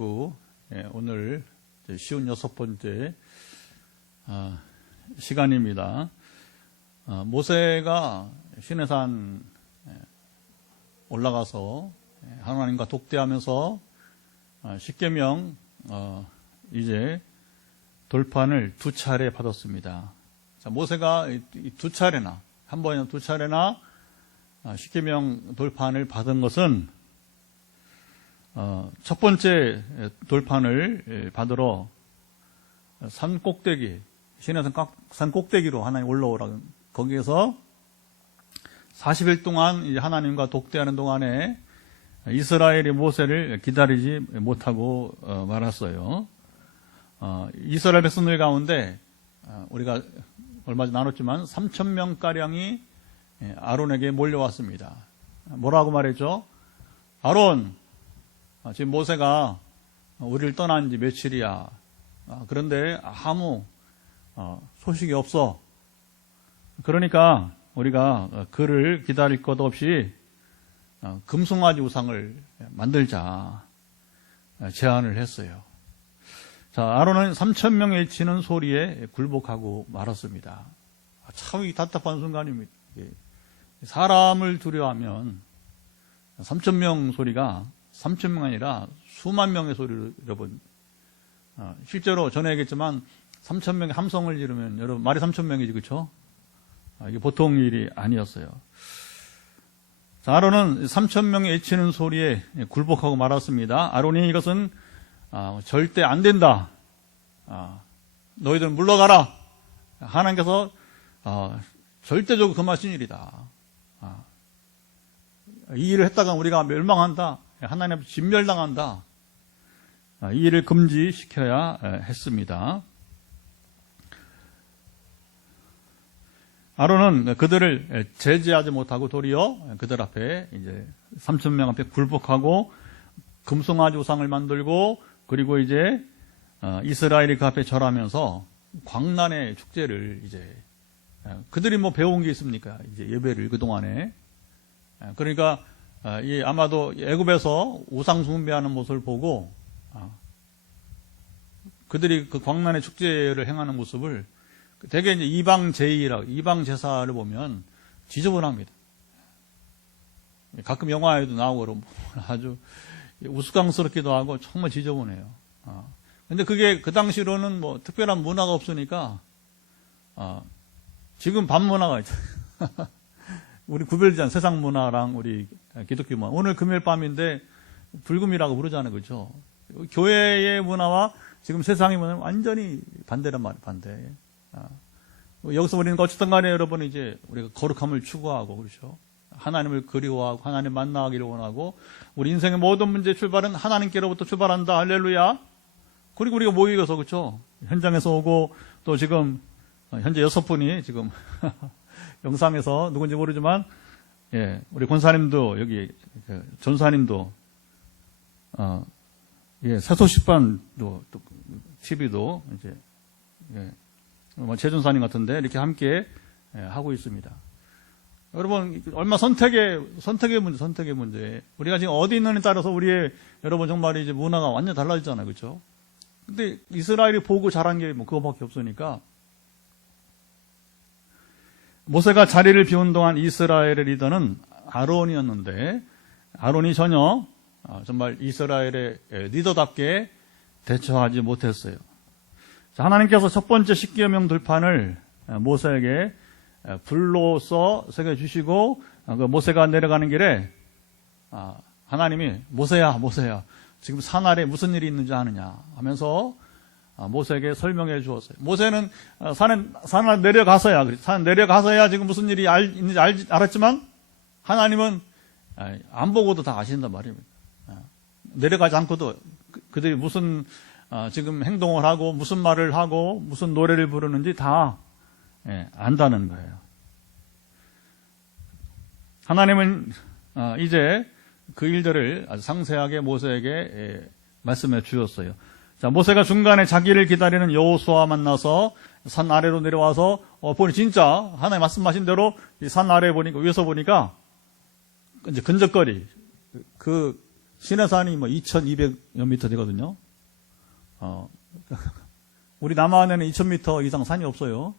오늘 56번째 시간입니다. 모세가 시내산 올라가서 하나님과 독대하면서 십계명 이제 돌판을 두 차례 받았습니다. 자, 모세가 두 차례나 한 번이나 두 차례나 십계명 돌판을 받은 것은 첫 번째 돌판을 받으러 산 꼭대기, 시내산 산 꼭대기로 하나님 올라오라. 거기에서 40일 동안 이제 하나님과 독대하는 동안에 이스라엘이 모세를 기다리지 못하고 말았어요. 이스라엘 백성들 가운데 우리가 얼마 전에 나눴지만 3,000명가량이 아론에게 몰려왔습니다. 뭐라고 말했죠? 아론, 지금 모세가 우리를 떠난 지 며칠이야. 그런데 아무 소식이 없어. 그러니까 우리가 그를 기다릴 것 없이 금송아지 우상을 만들자 제안을 했어요. 자, 아론은 3,000명의 치는 소리에 굴복하고 말았습니다. 참 답답한 순간입니다. 사람을 두려워하면 3,000명 소리가 3,000명 아니라 수만 명의 소리로 여러분, 실제로 전에 얘기했지만 3,000명의 함성을 지르면 여러분 말이 3,000명이지, 그렇죠? 이게 보통 일이 아니었어요. 자, 아론은 3,000명의 외치는 소리에 굴복하고 말았습니다. 아론이 이것은 절대 안 된다. 너희들은 물러가라. 하나님께서 절대적으로 금하신 일이다. 이 일을 했다가 우리가 멸망한다. 하나님 앞에 진멸당한다. 이 일을 금지시켜야 했습니다. 아론은 그들을 제지하지 못하고 도리어 그들 앞에 이제 3,000명 앞에 굴복하고 금송아지 우상을 만들고 그리고 이제 이스라엘이 그 앞에 절하면서 광란의 축제를 이제 그들이 뭐 배운 게 있습니까? 이제 예배를 그 동안에 그러니까 아마도 애굽에서 우상 숭배하는 모습을 보고 그들이 그 광란의 축제를 행하는 모습을 되게 이제 이방 제사를 보면 지저분합니다. 가끔 영화에도 나오고 아주 우스꽝스럽기도 하고 정말 지저분해요. 근데 그게 그 당시로는 뭐 특별한 문화가 없으니까 지금 밤 문화가 있죠. 우리 구별되잖아요. 세상 문화랑 우리 기독교 문화. 오늘 금요일 밤인데 불금이라고 부르잖아요. 그렇죠? 교회의 문화와 지금 세상의 문화는 완전히 반대란 말이에요. 반대. 여기서 우리는 어쨌든 간에 여러분 이제 우리가 거룩함을 추구하고 그렇죠. 하나님을 그리워하고 하나님 만나기를 원하고 우리 인생의 모든 문제의 출발은 하나님께로부터 출발한다. 할렐루야. 그리고 우리가 모이어서 그렇죠. 현장에서 오고 또 지금 현재 6분이 지금 영상에서 누군지 모르지만 우리 권사님도 여기 전사님도 새소식반도 또 TV도 이제 최준사님 같은데 이렇게 함께 하고 있습니다. 여러분 얼마 선택의 문제. 우리가 지금 어디 있느냐에 따라서 우리의 여러분 정말 이제 문화가 완전 달라지잖아요, 그렇죠? 근데 이스라엘이 보고 자란 게 뭐 그거밖에 없으니까 모세가 자리를 비운 동안 이스라엘의 리더는 아론이었는데 아론이 전혀 정말 이스라엘의 리더답게 대처하지 못했어요. 하나님께서 첫 번째 십계명 돌판을 모세에게 불로써 새겨주시고 모세가 내려가는 길에 하나님이 모세야 지금 산 아래 무슨 일이 있는지 아느냐 하면서 모세에게 설명해 주었어요. 모세는 산에 내려가서야 지금 무슨 일이 있는지 알았지만 하나님은 안 보고도 다 아신단 말입니다. 내려가지 않고도 그들이 무슨 지금 행동을 하고 무슨 말을 하고 무슨 노래를 부르는지 다 안다는 거예요. 하나님은 이제 그 일들을 아주 상세하게 모세에게 말씀해 주셨어요. 자, 모세가 중간에 자기를 기다리는 여호수아와 만나서 산 아래로 내려와서 보니 진짜 하나님 말씀하신 대로 이 산 아래에 보니까 위에서 보니까 이제 근적거리 그 시내산이 뭐 2,200여 미터 되거든요. 우리 남한에는 2,000m 이상 산이 없어요.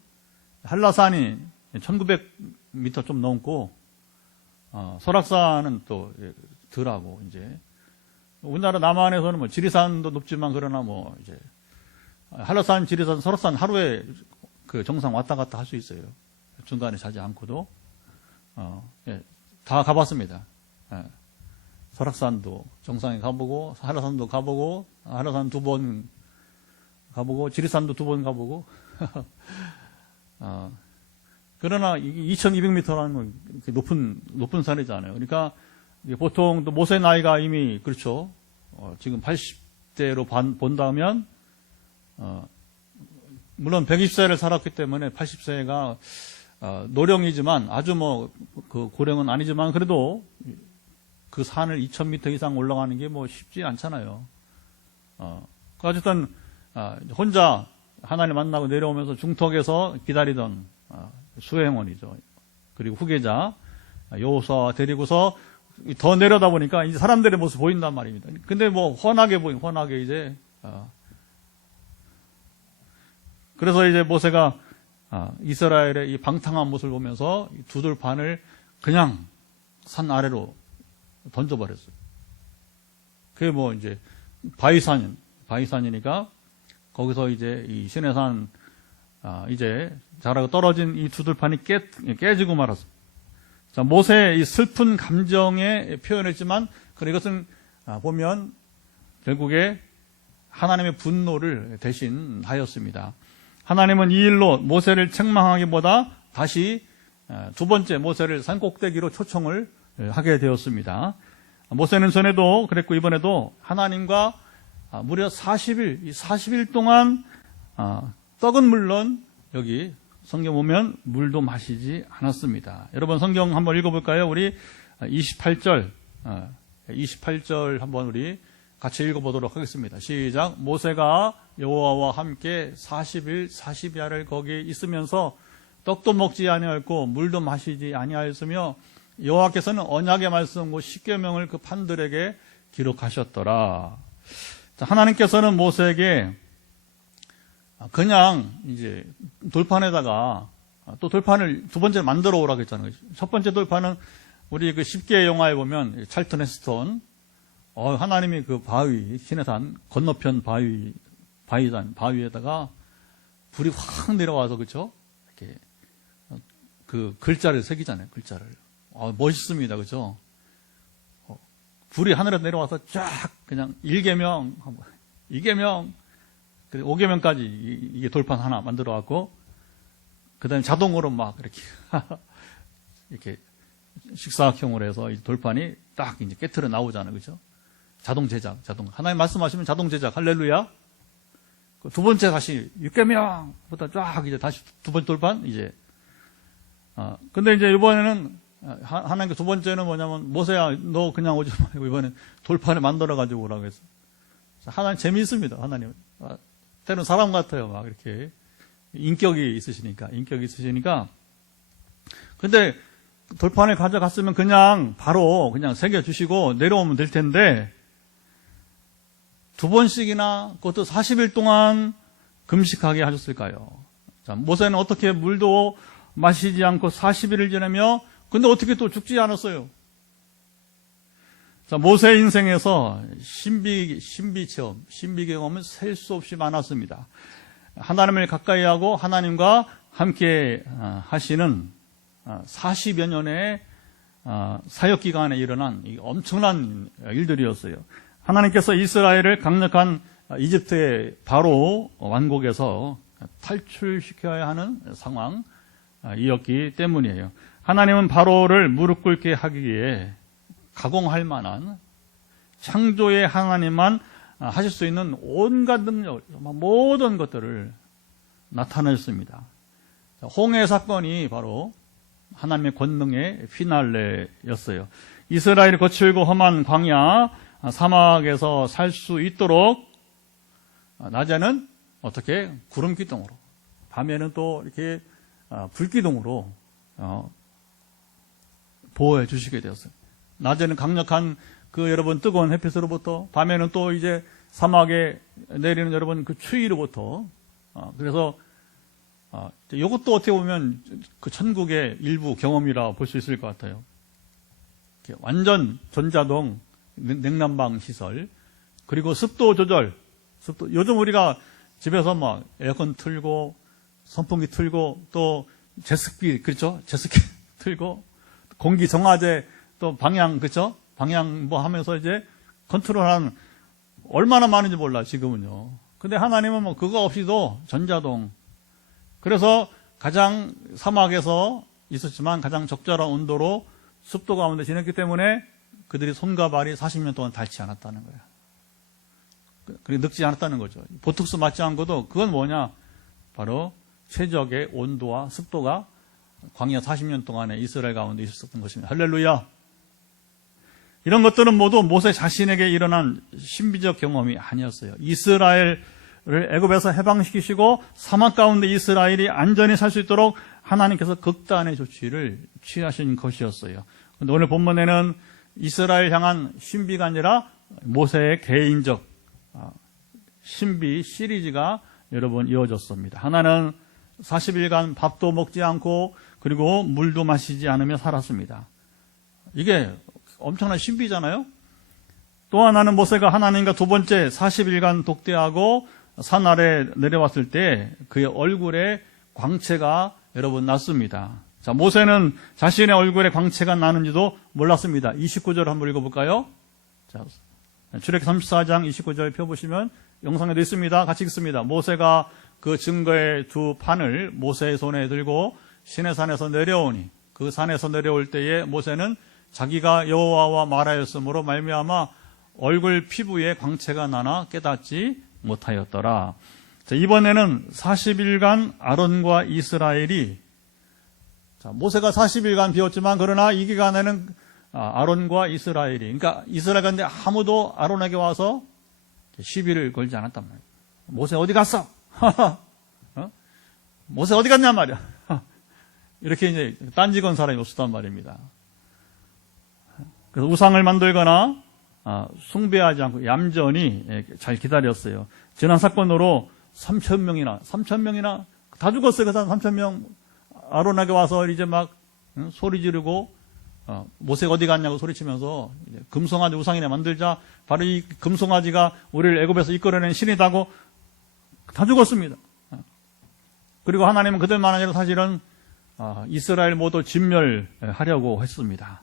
한라산이 1,900m 좀 넘고, 설악산은 또 덜하고, 이제. 우리나라 남한에서는 뭐 지리산도 높지만, 그러나 뭐, 이제, 한라산, 지리산, 설악산 하루에 그 정상 왔다 갔다 할 수 있어요. 중간에 자지 않고도. 예, 다 가봤습니다. 예. 설악산도 정상에 가보고, 한라산도 가보고, 한라산 2번 가보고, 지리산도 2번 가보고. 그러나 2,200m라는 높은 산이잖아요. 그러니까 보통 또 모세 나이가 이미 그렇죠. 지금 80대로 본다면, 물론 120세를 살았기 때문에 80세가 노령이지만 아주 뭐 그 고령은 아니지만 그래도 그 산을 2,000m 이상 올라가는 게 뭐 쉽지 않잖아요. 어쨌든 혼자 하나님 만나고 내려오면서 중턱에서 기다리던 수행원이죠. 그리고 후계자 여호수아 데리고서 더 내려다 보니까 이제 사람들의 모습 보인단 말입니다. 근데 뭐 훤하게 이제 그래서 이제 모세가 이스라엘의 이 방탕한 모습을 보면서 두 돌판을 그냥 산 아래로 던져버렸어요. 그게 뭐 이제 바위산이니까 거기서 이제 이 시내산 이제 자라고 떨어진 이 두 돌판이 깨지고 말았습니다. 자, 모세의 이 슬픈 감정에 표현했지만 이것은 보면 결국에 하나님의 분노를 대신하였습니다. 하나님은 이 일로 모세를 책망하기보다 다시 두 번째 모세를 산꼭대기로 초청을 하게 되었습니다. 모세는 전에도 그랬고 이번에도 하나님과 무려 40일 동안 떡은 물론 여기 성경 보면 물도 마시지 않았습니다. 여러분 성경 한번 읽어볼까요? 우리 28절 한번 우리 같이 읽어보도록 하겠습니다. 시작. 모세가 여호와와 함께 40일 40야를 거기 있으면서 떡도 먹지 아니하였고 물도 마시지 아니하였으며 여호와께서는 언약의 말씀과 십계명을 그 판들에게 기록하셨더라. 자, 하나님께서는 모세에게 그냥 이제 돌판에다가 또 돌판을 두 번째 만들어 오라고 했잖아요. 첫 번째 돌판은 우리 그 10개 영화에 보면 찰튼 헤스턴 하나님이 그 시내산 건너편 바위에다가 불이 확 내려와서 그렇죠? 이렇게 그 글자를 새기잖아요. 글자를 멋있습니다, 그렇죠? 불이 하늘에 내려와서 쫙 그냥 1계명, 2계명, 5계명까지 이게 돌판 하나 만들어 갖고 그다음에 자동으로 막 이렇게 식사형으로 해서 이 돌판이 딱 이제 깨트려 나오잖아요, 그렇죠? 자동 하나님 말씀하시면 자동 제작, 할렐루야. 두 번째 다시 6계명부터 쫙 이제 다시 두 번째 돌판 이제. 근데 이제 이번에는 하나님께 두 번째는 뭐냐면 모세야 너 그냥 오지 말고 이번엔 돌판을 만들어 가지고 오라고 했어. 하나님 재미있습니다. 하나님. 때로는 사람 같아요. 막 이렇게 인격이 있으시니까. 근데 돌판을 가져갔으면 바로 새겨 주시고 내려오면 될 텐데 두 번씩이나 그것도 40일 동안 금식하게 하셨을까요? 자, 모세는 어떻게 물도 마시지 않고 40일을 지내며 근데 어떻게 또 죽지 않았어요? 자, 모세 인생에서 신비 경험은 셀 수 없이 많았습니다. 하나님을 가까이 하고 하나님과 함께 하시는 40여 년의 사역 기간에 일어난 엄청난 일들이었어요. 하나님께서 이스라엘을 강력한 이집트의 바로 왕국에서 탈출시켜야 하는 상황이었기 때문이에요. 하나님은 바로를 무릎 꿇게 하기 위해 가공할 만한 창조의 하나님만 하실 수 있는 온갖 능력, 모든 것들을 나타내셨습니다. 홍해 사건이 바로 하나님의 권능의 피날레였어요. 이스라엘이 거칠고 험한 광야, 사막에서 살 수 있도록 낮에는 어떻게 구름기둥으로, 밤에는 또 이렇게 불기둥으로 보호해 주시게 되었어요. 낮에는 강력한 그 여러분 뜨거운 햇빛으로부터, 밤에는 또 이제 사막에 내리는 여러분 그 추위로부터. 그래서 이것도 어떻게 보면 그 천국의 일부 경험이라 볼 수 있을 것 같아요. 완전 전자동 냉난방 시설, 그리고 습도 조절. 요즘 우리가 집에서 막 에어컨 틀고 선풍기 틀고 또 제습기, 그렇죠? 제습기 틀고 공기 정화제 또 방향, 그렇죠? 방향 뭐 하면서 이제 컨트롤하는, 얼마나 많은지 몰라 지금은요. 근데 하나님은 뭐 그거 없이도 전자동. 그래서 가장 사막에서 있었지만 가장 적절한 온도로 습도 가운데 지냈기 때문에 그들이 손과 발이 40년 동안 닳지 않았다는 거예요. 그리고 늙지 않았다는 거죠. 보톡스 맞지 않고도 그건 뭐냐? 바로 최적의 온도와 습도가 광야 40년 동안에 이스라엘 가운데 있었던 것입니다. 할렐루야. 이런 것들은 모두 모세 자신에게 일어난 신비적 경험이 아니었어요. 이스라엘을 애굽에서 해방시키시고 사막 가운데 이스라엘이 안전히 살 수 있도록 하나님께서 극단의 조치를 취하신 것이었어요. 그런데 오늘 본문에는 이스라엘 향한 신비가 아니라 모세의 개인적 신비 시리즈가 여러분 이어졌습니다. 하나는 40일간 밥도 먹지 않고 그리고 물도 마시지 않으며 살았습니다. 이게 엄청난 신비잖아요. 또 하나는 모세가 하나님과 두 번째 40일간 독대하고 산 아래 내려왔을 때 그의 얼굴에 광채가 여러분 났습니다. 자, 모세는 자신의 얼굴에 광채가 나는지도 몰랐습니다. 29절 한번 읽어볼까요? 자, 출애굽기 34장 29절 펴보시면 영상에도 있습니다. 같이 읽습니다. 모세가 그 증거의 두 판을 모세의 손에 들고 시내산에서 내려오니 그 산에서 내려올 때에 모세는 자기가 여호와와 말하였으므로 말미암아 얼굴 피부에 광채가 나나 깨닫지 못하였더라. 자, 이번에는 40일간 아론과 이스라엘이, 자, 모세가 40일간 비웠지만 그러나 이 기간에는 아론과 이스라엘이, 그러니까 이스라엘 가운데 아무도 아론에게 와서 시비를 걸지 않았단 말이에요. 모세 어디 갔어? 모세 어디 갔냐 말이야. 이렇게 이제 딴지 건 사람이 없었단 말입니다. 그래서 우상을 만들거나 숭배하지 않고 얌전히 잘 기다렸어요. 지난 사건으로 3,000명이나 다 죽었어요. 그 사람 3,000명 아론에게 와서 이제 막 소리 지르고 모세가 어디 갔냐고 소리치면서 금송아지 우상이나 만들자. 바로 이 금송아지가 우리를 애굽에서 이끌어낸 신이다고 다 죽었습니다. 그리고 하나님은 그들만 아니라 사실은 이스라엘 모두 진멸하려고 했습니다.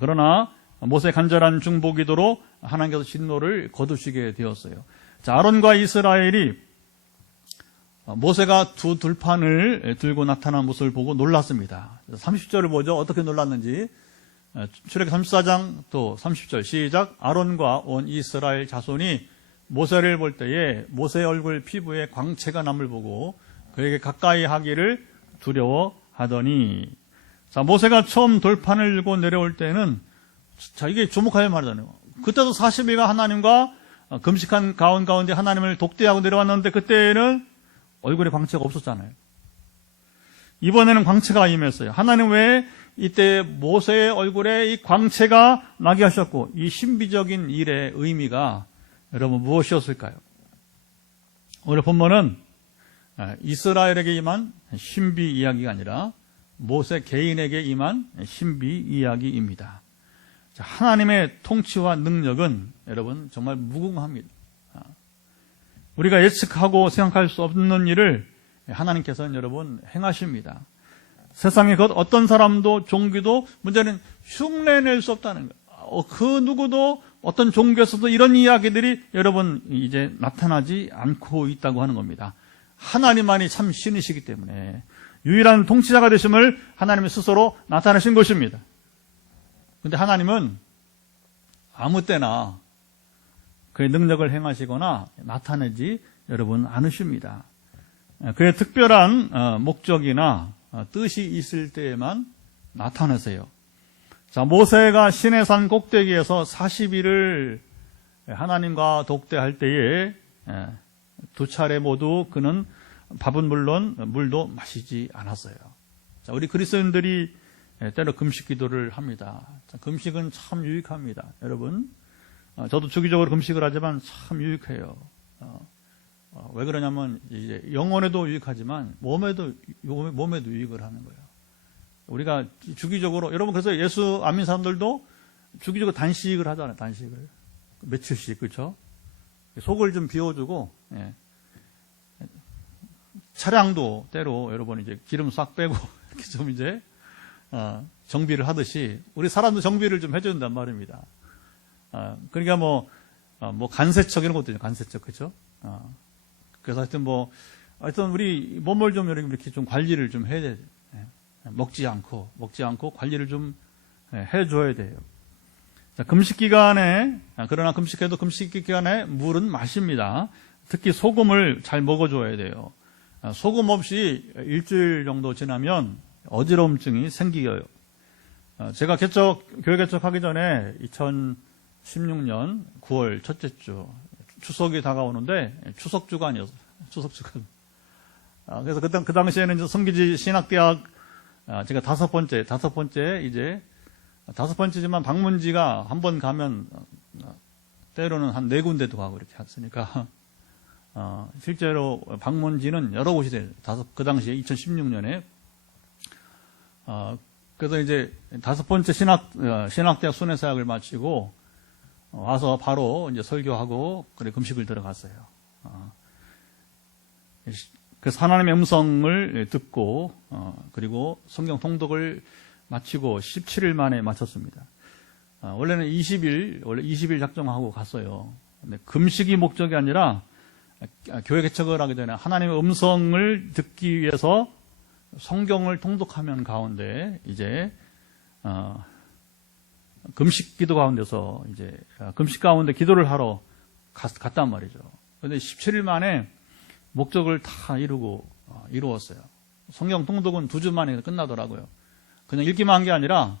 그러나 모세의 간절한 중보기도로 하나님께서 진노를 거두시게 되었어요. 자, 아론과 이스라엘이 모세가 두 들판을 들고 나타난 모습을 보고 놀랐습니다. 30절을 보죠. 어떻게 놀랐는지. 출애굽기 34장 또 30절 시작. 아론과 온 이스라엘 자손이 모세를 볼 때에 모세의 얼굴 피부에 광채가 남을 보고 그에게 가까이 하기를 두려워하더니, 자, 모세가 처음 돌판을 들고 내려올 때는, 자, 이게 주목할 말이잖아요. 그때도 40일간 하나님과 금식한 가운데 하나님을 독대하고 내려왔는데 그때는 얼굴에 광채가 없었잖아요. 이번에는 광채가 임했어요. 하나님 왜 이때 모세의 얼굴에 이 광채가 나게 하셨고, 이 신비적인 일의 의미가 여러분 무엇이었을까요? 오늘 본문은 이스라엘에게 임한 신비 이야기가 아니라 모세 개인에게 임한 신비 이야기입니다. 하나님의 통치와 능력은 여러분 정말 무궁합니다. 우리가 예측하고 생각할 수 없는 일을 하나님께서는 여러분 행하십니다. 세상에 어떤 사람도 종교도 문제는 흉내낼 수 없다는 거예요. 그 누구도 어떤 종교에서도 이런 이야기들이 여러분 이제 나타나지 않고 있다고 하는 겁니다. 하나님만이 참 신이시기 때문에 유일한 통치자가 되심을 하나님이 스스로 나타내신 것입니다. 그런데 하나님은 아무 때나 그의 능력을 행하시거나 나타내지 여러분 않으십니다. 그의 특별한 목적이나 뜻이 있을 때에만 나타내세요. 자, 모세가 시내산 꼭대기에서 40일을 하나님과 독대할 때에 두 차례 모두 그는 밥은 물론 물도 마시지 않았어요. 자, 우리 그리스도인들이 때로 금식 기도를 합니다. 금식은 참 유익합니다. 여러분, 저도 주기적으로 금식을 하지만 참 유익해요. 왜 그러냐면 이제 영혼에도 유익하지만 몸에도 유익을 하는 거예요. 우리가 주기적으로, 여러분, 그래서 예수 안 믿는 사람들도 주기적으로 단식을 하잖아요. 단식을 며칠씩, 그렇죠? 속을 좀 비워주고, 차량도 때로 여러분 이제 기름 싹 빼고 이렇게 좀 이제 정비를 하듯이 우리 사람도 정비를 좀 해준단 말입니다. 그러니까 뭐 간세척 이런 것도 있죠. 간세척, 그렇죠? 그래서 하여튼 우리 몸을 좀 이렇게 좀 관리를 좀 해야 돼요. 먹지 않고 관리를 좀 해줘야 돼요. 자, 금식 기간에, 그러나 금식해도 금식 기간에 물은 마십니다. 특히 소금을 잘 먹어줘야 돼요. 소금 없이 일주일 정도 지나면 어지러움증이 생겨요. 제가 교회 개척하기 전에 2016년 9월 첫째 주, 추석이 다가오는데 추석 주간이었어요. 추석 주간. 그래서 그 당시에는 성기지 신학대학 제가 다섯 번째지만 방문지가 한 번 가면 때로는 한 4군데도 가고 이렇게 했으니까 실제로 방문지는 여러 곳이 돼요. 그 당시에 2016년에 그래서 이제 5번째 신학대학 순회사역을 마치고 와서 바로 이제 설교하고 그래 금식을 들어갔어요. 그래서 하나님의 음성을 듣고 그리고 성경 통독을 마치고 17일 만에 마쳤습니다. 원래는 20일 작정하고 갔어요. 근데 금식이 목적이 아니라 교회 개척을 하기 전에 하나님의 음성을 듣기 위해서 성경을 통독하면 가운데 이제 금식 기도 가운데서 이제 금식 가운데 기도를 하러 갔단 말이죠. 그런데 17일 만에 목적을 다 이루었어요. 성경 통독은 2주 만에 끝나더라고요. 그냥 읽기만 한 게 아니라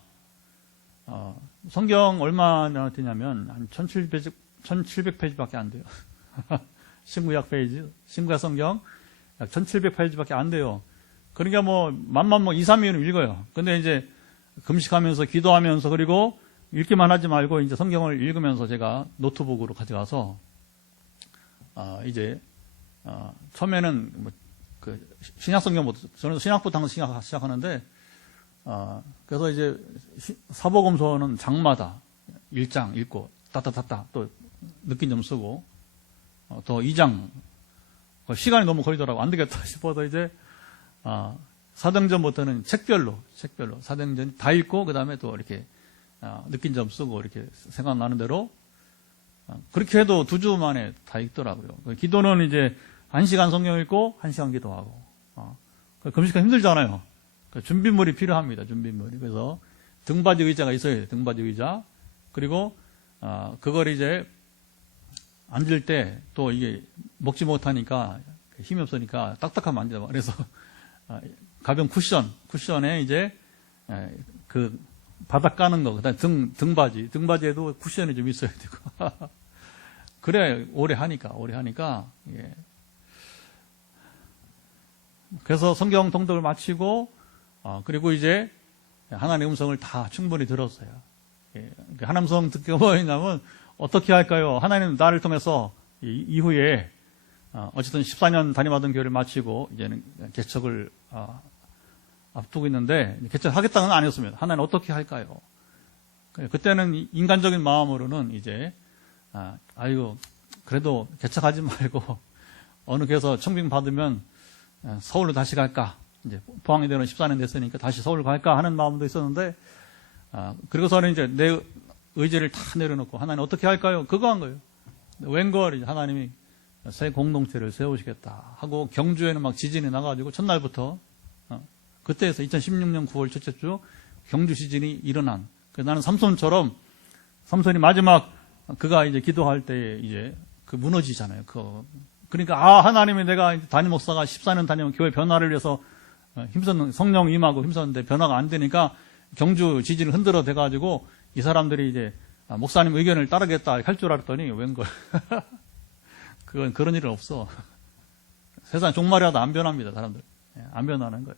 성경 얼마나 되냐면 한 1700페이지밖에 안 돼요. 신구약 성경 약 1700페이지밖에 안 돼요. 그러니까 만만 2, 3일은 읽어요. 근데 이제 금식하면서 기도하면서 그리고 읽기만 하지 말고 이제 성경을 읽으면서 제가 노트북으로 가져가서 이제 처음에는 그 신약 성경부터, 저는 신약부터 항상 시작하는데 그래서 이제 사복음서는 장마다 1장 읽고 따따따따 또 느낀 점 쓰고 또 2장 시간이 너무 걸리더라고 안 되겠다 싶어서 이제 사도행전부터는 책별로 사도행전 다 읽고 그 다음에 또 이렇게 느낀 점 쓰고 이렇게 생각나는 대로 그렇게 해도 2주 만에 다 읽더라고요. 기도는 이제 1시간 성경 읽고 1시간 기도하고 금식하기 힘들잖아요. 준비물이 필요합니다. 준비물이. 그래서 등받이 의자가 있어야 돼요. 등받이 의자. 그리고 그걸 이제 앉을 때 또 이게 먹지 못하니까 힘이 없으니까 딱딱하면 안 돼요. 그래서 가벼운 쿠션에 이제 그 바닥 까는 거, 그다음에 등바지에도 쿠션이 좀 있어야 되고 그래 오래 하니까 예. 그래서 성경 통독을 마치고 그리고 이제 하나님의 음성을 다 충분히 들었어요. 예. 하나님 음성 듣기 뭐냐면 어떻게 할까요? 하나님 나를 통해서 이후에 어쨌든 14년 담임하던 교회를 마치고 이제는 개척을 앞두고 있는데 개척하겠다는 건 아니었습니다. 하나님 어떻게 할까요? 그때는 인간적인 마음으로는 이제 아이고 그래도 개척하지 말고 어느 교회에서 청빙 받으면 서울로 다시 갈까? 이제 포항이 되는 14년 됐으니까 다시 서울 갈까 하는 마음도 있었는데 그리고서는 이제 내 의지를 다 내려놓고 하나님 어떻게 할까요? 그거 한 거예요. 웬걸 하나님이 새 공동체를 세우시겠다 하고 경주에는 막 지진이 나가지고 첫날부터 그때에서 2016년 9월 첫째 주 경주 지진이 일어난. 그래서 나는 삼손이 마지막 그가 이제 기도할 때 이제 그 무너지잖아요. 그러니까 하나님이 내가 담임 목사가 14년 다니면 교회 변화를 위해서 힘썼는 성령 임하고 힘썼는데 변화가 안 되니까 경주 지진을 흔들어 대가지고 이 사람들이 이제 목사님 의견을 따르겠다 할 줄 알았더니 웬걸 그런 일은 없어. 세상 종말이라도 안 변합니다. 사람들 안 변하는 거예요.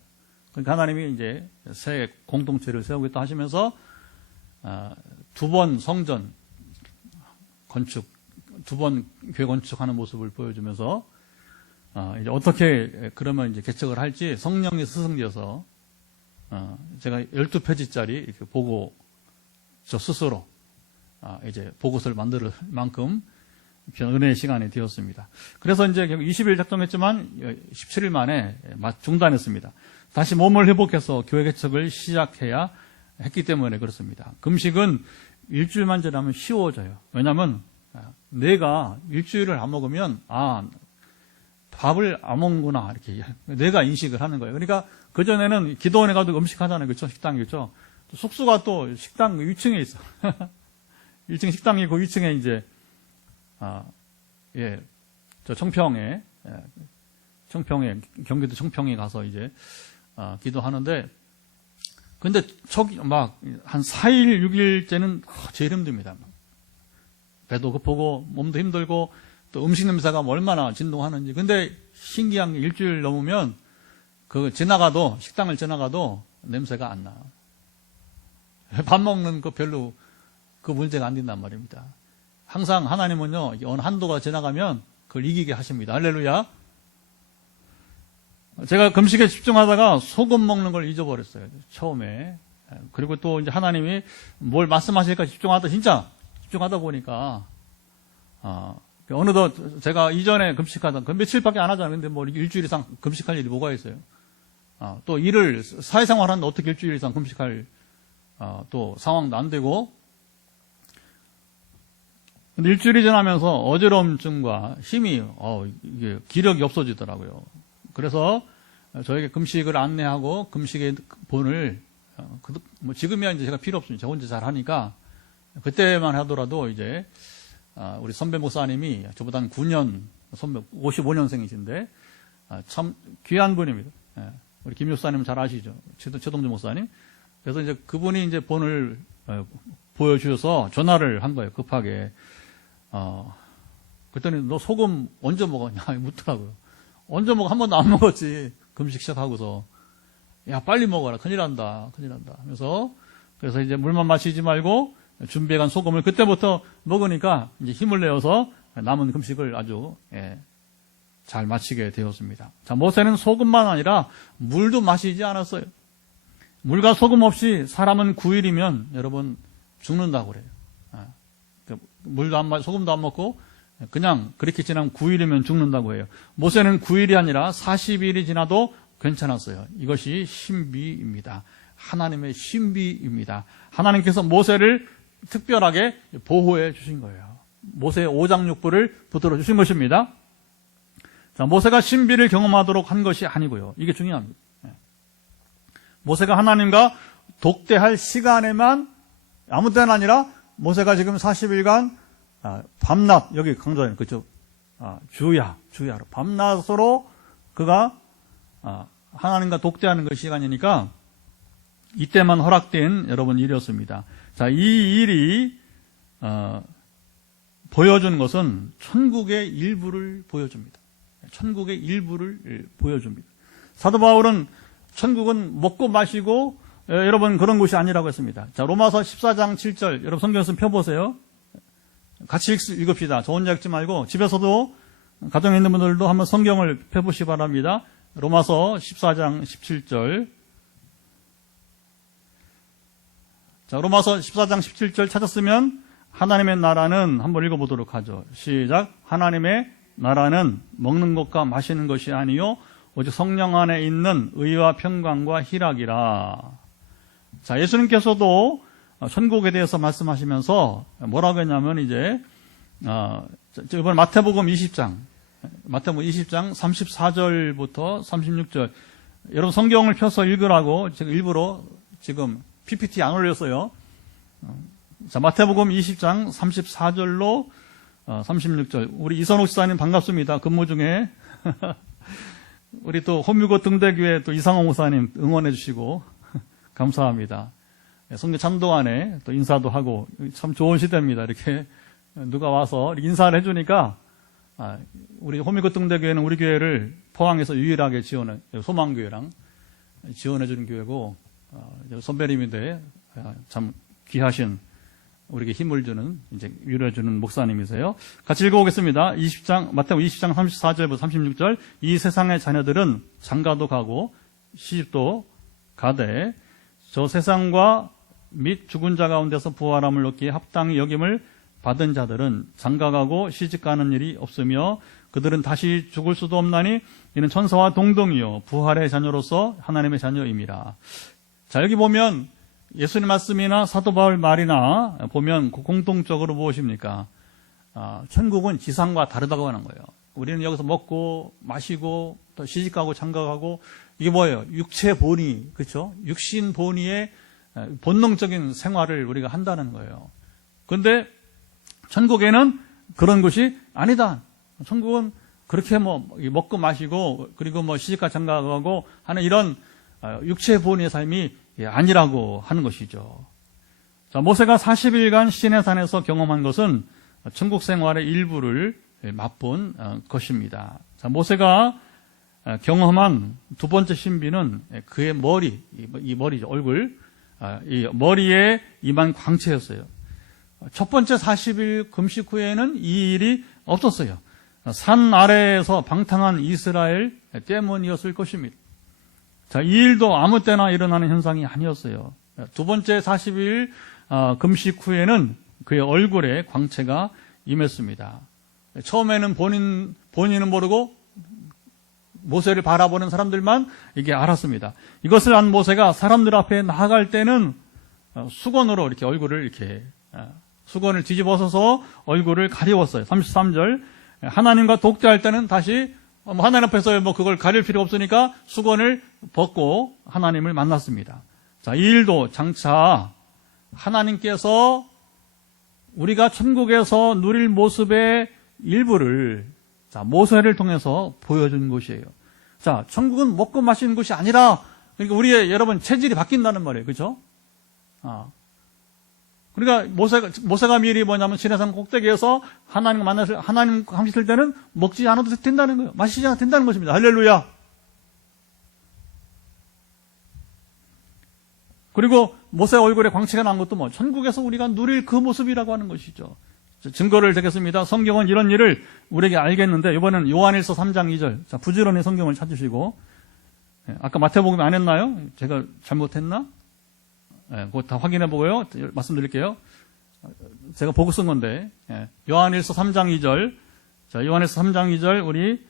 그러니까 하나님이 이제 새 공동체를 세우겠다 하시면서 2번 성전 건축, 2번 교회 건축하는 모습을 보여주면서 이제 어떻게 그러면 이제 개척을 할지 성령이 스승되어서 제가 12페이지짜리 이렇게 보고 저 스스로 이제 보고서를 만들 만큼 은혜의 시간이 되었습니다. 그래서 이제 20일 작정했지만 17일 만에 중단했습니다. 다시 몸을 회복해서 교회 개척을 시작해야 했기 때문에 그렇습니다. 금식은 일주일만 지나면 쉬워져요. 왜냐하면 내가 일주일을 안 먹으면 밥을 안 먹는구나 이렇게 내가 인식을 하는 거예요. 그러니까 그 전에는 기도원에 가도 음식하잖아요, 그렇죠? 식당이 그렇죠? 숙소가 또 식당 1층에 있어. 1층 식당이고 2층에 이제 저 청평에 경기도 청평에 가서 이제 기도하는데 근데 막 한 4일 6일째는 제일 힘듭니다. 배도 고프고 몸도 힘들고 또 음식 냄새가 얼마나 진동하는지. 근데 신기한 게 일주일 넘으면 식당을 지나가도 냄새가 안 나. 밥 먹는 거 별로 그 문제가 안 된단 말입니다. 항상 하나님은요, 어느 한도가 지나가면 그걸 이기게 하십니다. 할렐루야. 제가 금식에 집중하다가 소금 먹는 걸 잊어버렸어요. 처음에. 그리고 또 이제 하나님이 뭘 말씀하실까 진짜 집중하다 보니까, 어느덧 제가 이전에 금식하던, 며칠밖에 안 하잖아요. 근데 뭐 일주일 이상 금식할 일이 뭐가 있어요? 또 사회생활 하는데 어떻게 일주일 이상 금식할, 또 상황도 안 되고, 근데 일주일이 지나면서 어지러움증과 힘이, 이게 기력이 없어지더라고요. 그래서 저에게 금식을 안내하고 금식의 본을, 지금이야 이제 제가 필요 없습니다. 저 혼자 잘 하니까, 그때만 하더라도 이제, 우리 선배 목사님이 저보다 한 9년, 55년생이신데, 참 귀한 분입니다. 우리 김 목사님 잘 아시죠? 최동주 목사님. 그래서 이제 그분이 이제 본을 보여주셔서 전화를 한 거예요, 급하게. 그랬더니 너 소금 언제 먹었냐? 묻더라고요. 언제 먹어? 한 번도 안 먹었지. 금식 시작하고서. 야, 빨리 먹어라. 큰일 난다. 그래서 이제 물만 마시지 말고 준비해간 소금을 그때부터 먹으니까 이제 힘을 내어서 남은 금식을 아주, 잘 마치게 되었습니다. 자, 모세는 소금만 아니라 물도 마시지 않았어요. 물과 소금 없이 사람은 9일이면 여러분 죽는다고 그래요. 물도 안 마시고 소금도 안 먹고 그냥 그렇게 지나면 9일이면 죽는다고 해요. 모세는 9일이 아니라 40일이 지나도 괜찮았어요. 이것이 신비입니다. 하나님의 신비입니다. 하나님께서 모세를 특별하게 보호해 주신 거예요. 모세의 오장육부를 붙들어 주신 것입니다. 자, 모세가 신비를 경험하도록 한 것이 아니고요. 이게 중요합니다. 모세가 하나님과 독대할 시간에만 아무 때나 아니라 모세가 지금 40일간 밤낮 여기 강조하는 그쪽 주야로 밤낮으로 그가 하나님과 독대하는 그 시간이니까 이때만 허락된 여러분 일이었습니다. 자, 이 일이 보여주는 것은 천국의 일부를 보여줍니다. 천국의 일부를 보여줍니다. 사도 바울은 천국은 먹고 마시고 여러분 그런 곳이 아니라고 했습니다. 자, 로마서 14장 7절 여러분 성경 좀 펴보세요. 같이 읽읍시다. 저 혼자 읽지 말고 집에서도 가정에 있는 분들도 한번 성경을 펴보시기 바랍니다. 로마서 14장 17절. 자, 로마서 14장 17절 찾았으면 하나님의 나라는 한번 읽어보도록 하죠. 시작. 하나님의 나라는 먹는 것과 마시는 것이 아니요 오직 성령 안에 있는 의와 평강과 희락이라. 자, 예수님께서도 천국에 대해서 말씀하시면서 뭐라고 했냐면 이제 이번 마태복음 20장 34절부터 36절 여러분 성경을 펴서 읽으라고 제가 일부러 지금 PPT 안 올렸어요. 자, 마태복음 20장 34절로 36절. 우리 이선옥 집사님 반갑습니다. 근무 중에 우리 또 호미곶 등대교회 또 이상호 목사님 응원해 주시고 감사합니다. 성교 참동안에 또 인사도 하고 참 좋은 시대입니다. 이렇게 누가 와서 인사를 해주니까 우리 호미곶 등대교회는 우리 교회를 포항에서 유일하게 지원한 소망교회랑 지원해주는 교회고, 선배님인데, 참 귀하신 우리에게 힘을 주는, 이제 위로해주는 목사님이세요. 같이 읽어보겠습니다. 마태복음 20장 34절부터 36절. 이 세상의 자녀들은 장가도 가고 시집도 가되 저 세상과 및 죽은 자 가운데서 부활함을 얻기에 합당히 여김을 받은 자들은 장가가고 시집가는 일이 없으며 그들은 다시 죽을 수도 없나니 이는 천사와 동등이요 부활의 자녀로서 하나님의 자녀임이라. 자, 여기 보면 예수님 말씀이나 사도 바울 말이나 보면 공통적으로 무엇입니까? 천국은 지상과 다르다고 하는 거예요. 우리는 여기서 먹고 마시고 또 시집가고 장가가고 이게 뭐예요? 육체 본의, 그렇죠? 육신 본의의 본능적인 생활을 우리가 한다는 거예요. 그런데 천국에는 그런 것이 아니다. 천국은 그렇게 먹고 마시고 그리고 시집가 장가가고 하는 이런 육체 본의의 삶이 아니라고 하는 것이죠. 자, 모세가 40일간 시내산에서 경험한 것은 천국 생활의 일부를 맛본 것입니다. 자, 모세가 경험한 두 번째 신비는 그의 머리, 이 머리죠, 얼굴, 이 머리에 임한 광채였어요. 첫 번째 40일 금식 후에는 이 일이 없었어요. 산 아래에서 방탕한 이스라엘 때문이었을 것입니다. 자, 이 일도 아무 때나 일어나는 현상이 아니었어요. 두 번째 40일 금식 후에는 그의 얼굴에 광채가 임했습니다. 처음에는 본인은 모르고 모세를 바라보는 사람들만 이게 알았습니다. 이것을 안 모세가 사람들 앞에 나아갈 때는 수건으로 이렇게 얼굴을 이렇게 수건을 뒤집어서서 얼굴을 가리웠어요. 33절. 하나님과 독대할 때는 다시 하나님 앞에서 그걸 가릴 필요 없으니까 수건을 벗고 하나님을 만났습니다. 자, 이 일도 장차 하나님께서 우리가 천국에서 누릴 모습의 일부를 모세를 통해서 보여준 것이에요. 자, 천국은 먹고 마시는 것이 아니라, 그러니까 우리의 여러분 체질이 바뀐다는 말이에요. 그렇죠? 그러니까 모세가 미리 뭐냐면 시내산 꼭대기에서 하나님 함께 있을 때는 먹지 않아도 된다는 거예요. 마시지 않아도 된다는 것입니다. 할렐루야. 그리고 모세 얼굴에 광채가 난 것도 천국에서 우리가 누릴 그 모습이라고 하는 것이죠. 증거를 드리겠습니다. 성경은 이런 일을 우리에게 알겠는데 이번에는 요한일서 3장 2절. 자, 부지런히 성경을 찾으시고, 아까 마태복음 안 했나요? 제가 잘못했나? 그거 다 확인해 보고요. 말씀드릴게요. 제가 보고 쓴 건데, 요한일서 3장 2절. 자, 요한일서 3장 2절 우리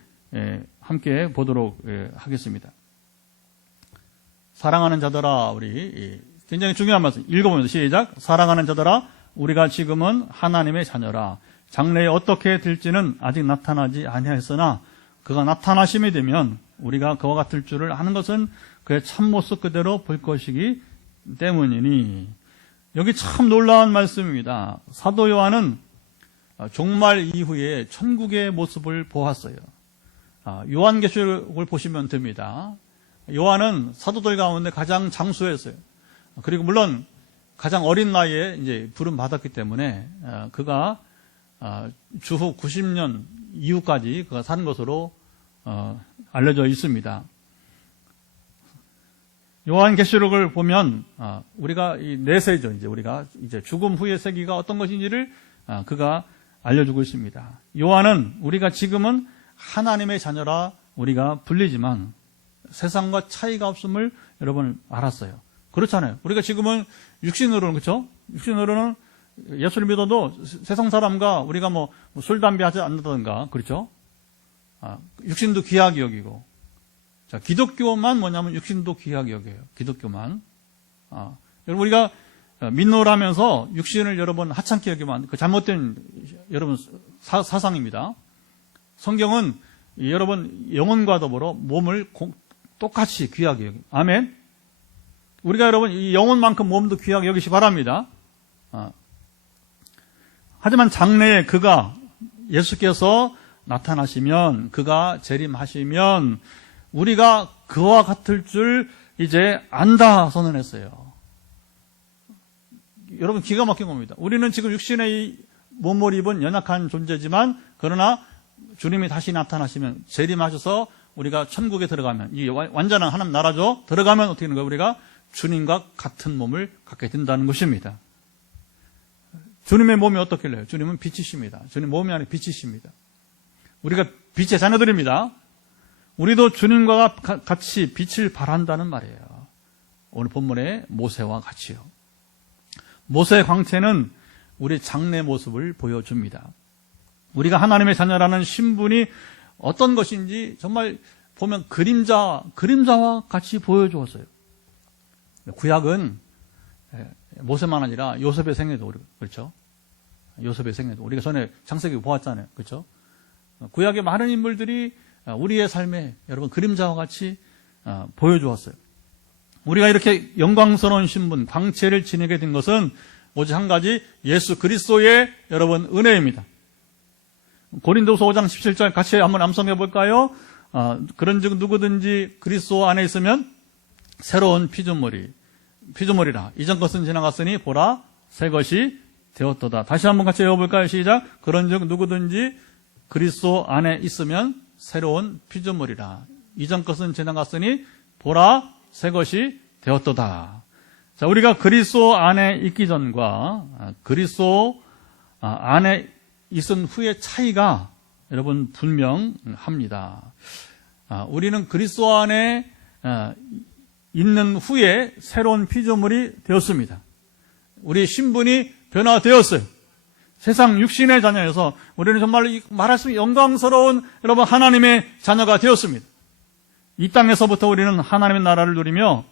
함께 보도록 하겠습니다. 사랑하는 자들아, 우리 굉장히 중요한 말씀 읽어보면서 시작. 사랑하는 자들아, 우리가 지금은 하나님의 자녀라. 장래에 어떻게 될지는 아직 나타나지 아니하였으나 그가 나타나심이 되면 우리가 그와 같을 줄을 아는 것은 그의 참모습 그대로 볼 것이기 때문이니. 여기 참 놀라운 말씀입니다. 사도 요한은 종말 이후에 천국의 모습을 보았어요. 요한계시록을 보시면 됩니다. 요한은 사도들 가운데 가장 장수했어요. 그리고 물론 가장 어린 나이에 이제 부름 받았기 때문에 그가 주후 90년 이후까지 그가 산 것으로 알려져 있습니다. 요한계시록을 보면 우리가 이 내세죠. 우리가 이제 죽음 후의 세계가 어떤 것인지를 그가 알려주고 있습니다. 요한은 우리가 지금은 하나님의 자녀라 우리가 불리지만 세상과 차이가 없음을 여러분 알았어요. 그렇잖아요. 우리가 지금은 육신으로는, 그렇죠? 육신으로는 예수를 믿어도 세상 사람과 우리가 술, 담배 하지 않는다든가, 그렇죠? 육신도 귀하게 여기고. 자, 기독교만 뭐냐면 육신도 귀하게 여겨요. 기독교만. 여러분, 우리가 민노라면서 육신을 여러분 하찮게 여기면 그 잘못된 여러분 사상입니다. 성경은 여러분 영혼과 더불어 몸을 똑같이 귀하게 여기. 아멘. 우리가 여러분 이 영혼만큼 몸도 귀하게 여기시 바랍니다. 하지만 장래에 그가 예수께서 나타나시면 그가 재림하시면 우리가 그와 같을 줄 이제 안다 선언했어요. 여러분 기가 막힌 겁니다. 우리는 지금 육신의 몸을 입은 연약한 존재지만 그러나 주님이 다시 나타나시면 재림하셔서 우리가 천국에 들어가면, 이 완전한 하나님 나라죠. 들어가면 어떻게 되는 거예요? 우리가 주님과 같은 몸을 갖게 된다는 것입니다. 주님의 몸이 어떻길래요? 주님은 빛이십니다. 주님 몸이 아니라 빛이십니다. 우리가 빛의 자녀들입니다. 우리도 주님과 같이 빛을 발한다는 말이에요. 오늘 본문의 모세와 같이요. 모세의 광채는 우리 장래 모습을 보여줍니다. 우리가 하나님의 자녀라는 신분이 어떤 것인지 정말 보면 그림자와 같이 보여주었어요. 구약은 모세만 아니라 요셉의 생애도, 그렇죠? 요셉의 생애도 우리가 전에 창세기 보았잖아요. 그렇죠? 구약의 많은 인물들이 우리의 삶에 여러분 그림자와 같이 보여주었어요. 우리가 이렇게 영광스러운 신분, 광채를 지니게 된 것은 오직 한 가지 예수 그리스도의 여러분 은혜입니다. 고린도서 5장 17절 같이 한번 암송해 볼까요? 그런즉 누구든지 그리스도 안에 있으면 새로운 피조물이라. 이전 것은 지나갔으니 보라 새 것이 되었도다. 다시 한번 같이 외워볼까요? 시작. 그런즉 누구든지 그리스도 안에 있으면 새로운 피조물이라. 이전 것은 지나갔으니 보라 새 것이 되었도다. 자, 우리가 그리스도 안에 있기 전과 그리스도 안에 있은 후의 차이가 여러분 분명합니다. 우리는 그리스도 안에 있는 후에 새로운 피조물이 되었습니다. 우리의 신분이 변화되었어요. 세상 육신의 자녀여서 우리는 정말 말할 수 없는 영광스러운 여러분 하나님의 자녀가 되었습니다. 이 땅에서부터 우리는 하나님의 나라를 누리며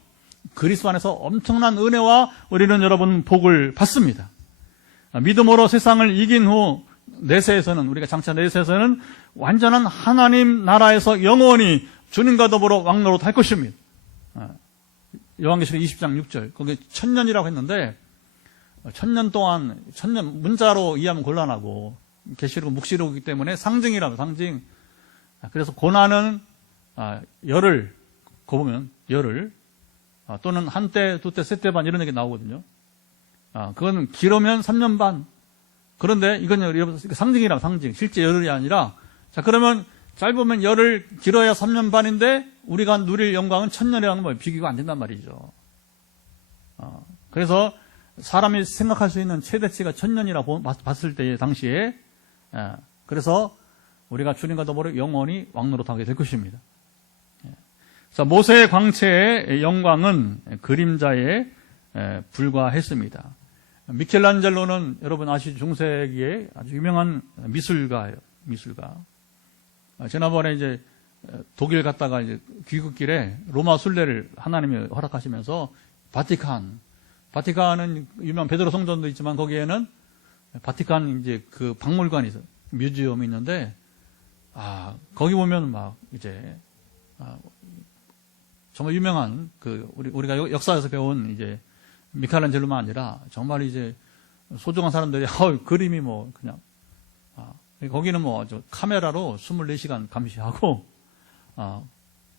그리스도 안에서 엄청난 은혜와 우리는 여러분 복을 받습니다. 믿음으로 세상을 이긴 후 내세에서는, 우리가 장차 내세에서는 완전한 하나님 나라에서 영원히 주님과 더불어 왕노릇 할 것입니다. 요한계시록 20장 6절 거기 천년이라고 했는데, 천년 동안, 천년 문자로 이해하면 곤란하고 계시록은 묵시록이기 때문에 상징이라면 상징. 그래서 고난은 열흘, 보면 열흘, 또는 한때, 두때, 세때 반 이런 얘기 나오거든요. 그건 길으면 3년 반. 그런데 이건 상징이라면 상징, 실제 열흘이 아니라, 자, 그러면 짧으면 열흘, 길어야 3년 반인데 우리가 누릴 영광은 천년이라는 거예요. 비교가 안 된단 말이죠. 그래서 사람이 생각할 수 있는 최대치가 천년이라 봤을 때 당시에, 그래서 우리가 주님과 더불어 영원히 왕노릇하게 될 것입니다. 자, 모세의 광채의 영광은 그림자에 불과했습니다. 미켈란젤로는 여러분 아시죠? 중세기에 아주 유명한 미술가예요. 미술가. 지난번에 이제 독일 갔다가 이제 귀국길에 로마 순례를 하나님이 허락하시면서 바티칸은 유명한 베드로 성전도 있지만 거기에는 바티칸 이제 그 박물관이 있어요. 뮤지엄이 있는데, 거기 보면 막 이제, 정말 유명한 우리가 역사에서 배운 이제 미켈란젤로만 아니라 정말 이제 소중한 사람들이 그림이 뭐 그냥 거기는 뭐 카메라로 24시간 감시하고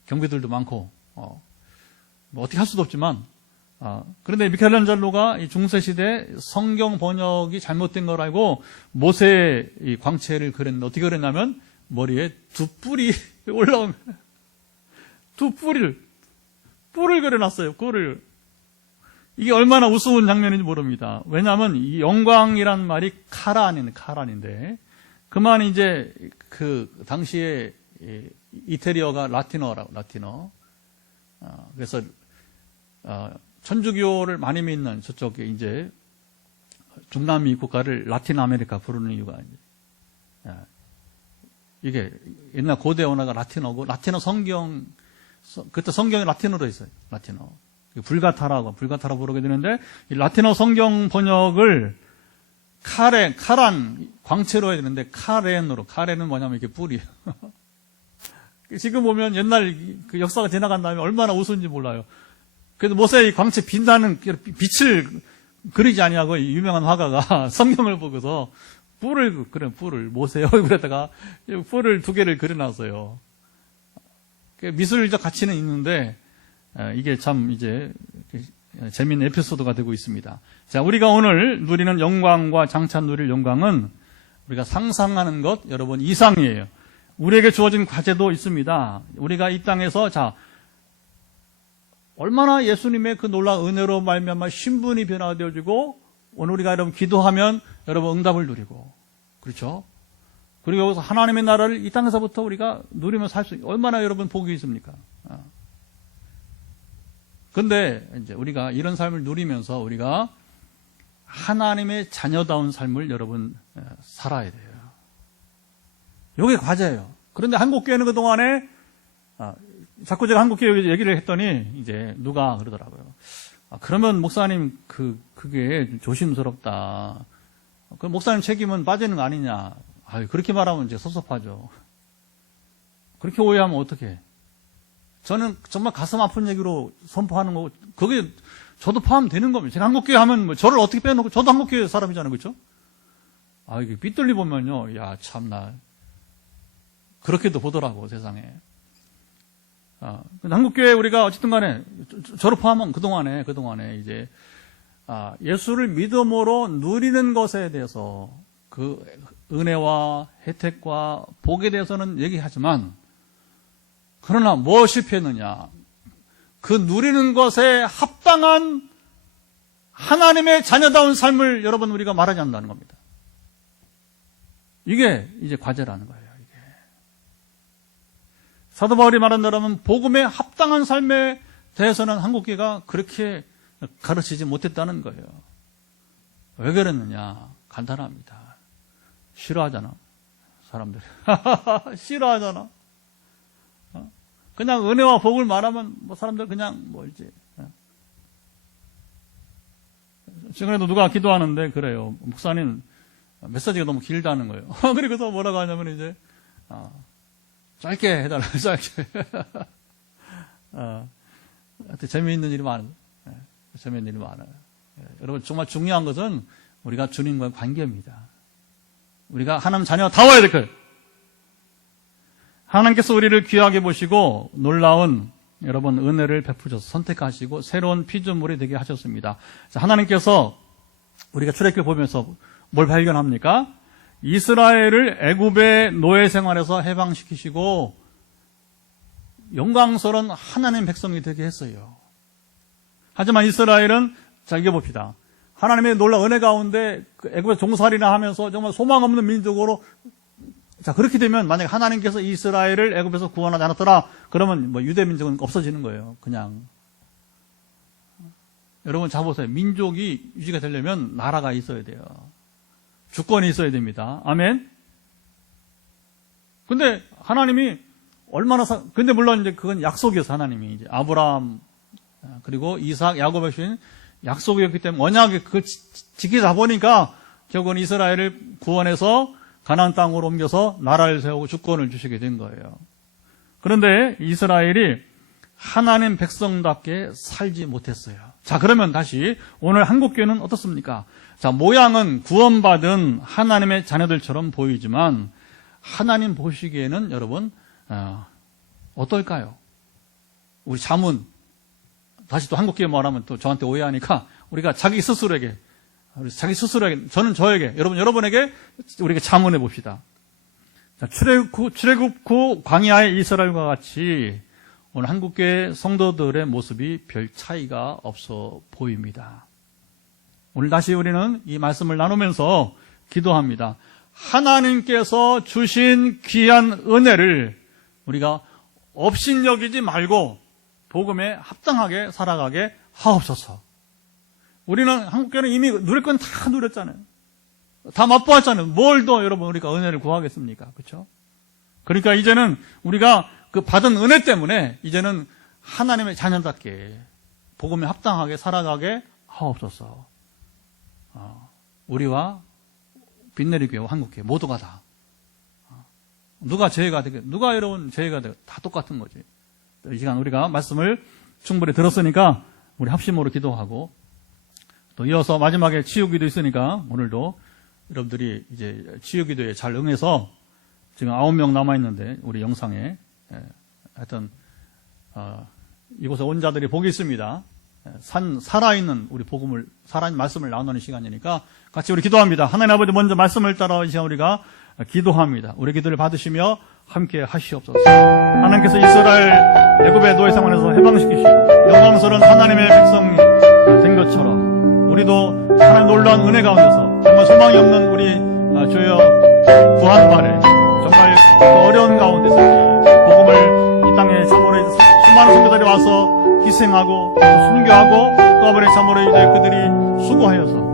경비들도 많고 뭐 어떻게 할 수도 없지만 그런데 미켈란젤로가 이 중세 시대 성경 번역이 잘못된 걸 알고 모세의 이 광채를 그렸는데 어떻게 그렸냐면 머리에 두 뿔이 올라온 두 뿔을 그려놨어요. 뿔을. 이게 얼마나 우스운 장면인지 모릅니다. 왜냐하면 이 영광이란 말이 카란인데 그만 이제 그 당시에 이태리어가 라틴어. 그래서 천주교를 많이 믿는 저쪽에 이제 중남미 국가를 라틴 아메리카 부르는 이유가 이게 옛날 고대 언어가 라틴어고 라틴어 성경 그때 성경이 라틴어로 있어요. 라틴어. 불가타라고 부르게 되는데 이 라틴어 성경 번역을 카란 광채로 해야 되는데 카렌은 뭐냐면 이게 뿔이에요. 지금 보면 옛날 그 역사가 지나간 다음에 얼마나 우스운지 몰라요. 그래서 모세의 광채 빛나는 빛을 그리지 아니하고 유명한 화가가 성경을 보고서 뿔을 모세의 얼굴에다가 뿔을 두 개를 그려놨어요. 미술적 가치는 있는데 이게 참 이제 재미있는 에피소드가 되고 있습니다. 자, 우리가 오늘 누리는 영광과 장차 누릴 영광은 우리가 상상하는 것 여러분 이상이에요. 우리에게 주어진 과제도 있습니다. 우리가 이 땅에서 얼마나 예수님의 그 놀라운 은혜로 말미암아 신분이 변화되어지고 오늘 우리가 여러분 기도하면 여러분 응답을 누리고 그렇죠? 그리고 여기서 하나님의 나라를 이 땅에서부터 우리가 누리며 살 수 얼마나 여러분 복이 있습니까? 근데 이제 우리가 이런 삶을 누리면서 우리가 하나님의 자녀다운 삶을 여러분 살아야 돼요. 이게 과제예요. 그런데 한국교회는 그동안에 자꾸 제가 한국교회 얘기를 했더니 이제 누가 그러더라고요. 그러면 목사님 그게 조심스럽다. 그 목사님 책임은 빠지는 거 아니냐. 그렇게 말하면 이제 섭섭하죠. 그렇게 오해하면 어떡해. 저는 정말 가슴 아픈 얘기로 선포하는 거고, 그게 저도 포함되는 겁니다. 제가 한국교회 하면 뭐 저를 어떻게 빼놓고, 저도 한국교회 사람이잖아요. 그렇죠? 이게 삐뚤리 보면요. 야, 참나. 그렇게도 보더라고, 세상에. 한국교회 우리가 어쨌든 간에, 저를 포함한 그동안에 이제, 예수를 믿음으로 누리는 것에 대해서 그 은혜와 혜택과 복에 대해서는 얘기하지만, 그러나 뭐 실패했느냐? 그 누리는 것에 합당한 하나님의 자녀다운 삶을 여러분 우리가 말하지 않는다는 겁니다. 이게 이제 과제라는 거예요. 이게. 사도 바울이 말한다면 복음에 합당한 삶에 대해서는 한국교회가 그렇게 가르치지 못했다는 거예요. 왜 그랬느냐? 간단합니다. 싫어하잖아. 사람들이. 싫어하잖아. 그냥 은혜와 복을 말하면 뭐 사람들 그냥 뭐 이제. 최근에도 누가 기도하는데 그래요. 목사님 메시지가 너무 길다는 거예요. 그리고서 뭐라고 하냐면 이제 짧게 해달라. 짧게. 재미있는 일이 많아요. 재미있는 일이 많아요. 여러분 정말 중요한 것은 우리가 주님과의 관계입니다. 우리가 하나님 자녀다워야 될 거예요. 하나님께서 우리를 귀하게 보시고 놀라운 여러분 은혜를 베푸셔서 선택하시고 새로운 피조물이 되게 하셨습니다. 자, 하나님께서 우리가 출애굽을 보면서 뭘 발견합니까? 이스라엘을 애굽의 노예 생활에서 해방시키시고 영광스러운 하나님 백성이 되게 했어요. 하지만 이스라엘은 이게 봅시다. 하나님의 놀라운 은혜 가운데 애굽에서 종살이나 하면서 정말 소망 없는 민족으로 그렇게 되면 만약에 하나님께서 이스라엘을 애굽에서 구원하지 않았더라 그러면 뭐 유대 민족은 없어지는 거예요. 그냥. 여러분 잘 보세요. 민족이 유지가 되려면 나라가 있어야 돼요. 주권이 있어야 됩니다. 아멘. 근데 하나님이 근데 물론 이제 그건 약속이었어. 하나님이 이제 아브라함 그리고 이삭, 야곱에 주신 약속이었기 때문에 언약이 그걸 지키다 보니까 결국은 이스라엘을 구원해서 가나안 땅으로 옮겨서 나라를 세우고 주권을 주시게 된 거예요. 그런데 이스라엘이 하나님 백성답게 살지 못했어요. 자, 그러면 다시 오늘 한국교회는 어떻습니까? 자, 모양은 구원받은 하나님의 자녀들처럼 보이지만 하나님 보시기에는 여러분 어떨까요? 우리 자문 다시 또 한국교회 말하면 또 저한테 오해하니까 우리가 자기 스스로에게 저는 저에게, 여러분에게 우리가 자문해 봅시다. 자, 출애굽 후 광야의 이스라엘과 같이 오늘 한국교회 성도들의 모습이 별 차이가 없어 보입니다. 오늘 다시 우리는 이 말씀을 나누면서 기도합니다. 하나님께서 주신 귀한 은혜를 우리가 업신여기지 말고 복음에 합당하게 살아가게 하옵소서. 우리는 한국교회는 이미 누릴 건 다 누렸잖아요. 다 맛보았잖아요. 뭘 더 여러분 우리가 은혜를 구하겠습니까? 그렇죠? 그러니까 이제는 우리가 그 받은 은혜 때문에 이제는 하나님의 자녀답게 복음에 합당하게 살아가게 하옵소서. 우리와 빛내리 교회와 한국교회 모두가 다 누가 죄가 되게 누가 여러분 죄가 되게 다 똑같은 거지. 이 시간 우리가 말씀을 충분히 들었으니까 우리 합심으로 기도하고 또 이어서 마지막에 치유기도 있으니까 오늘도 여러분들이 이제 치유기도에 잘 응해서 지금 9명 남아있는데 우리 영상에 하여튼 이곳에 온 자들이 복이 있습니다. 살아있는 우리 복음을 살아있는 말씀을 나누는 시간이니까 같이 우리 기도합니다. 하나님 아버지 먼저 말씀을 따라 이 시간 우리가 기도합니다. 우리 기도를 받으시며 함께 하시옵소서. 하나님께서 이스라엘 애굽의 노예 생활에서 해방시키시고 영광스러운 하나님의 백성이 된 것처럼 우리도 하나님 놀라운 은혜 가운데서 정말 소망이 없는 우리 주여 구한발에 정말 그 어려운 가운데서 복음을 이 땅에 참으로 수많은 선교들이 와서 희생하고 또 순교하고 또 아버지 참으로 이제 그들이 수고하여서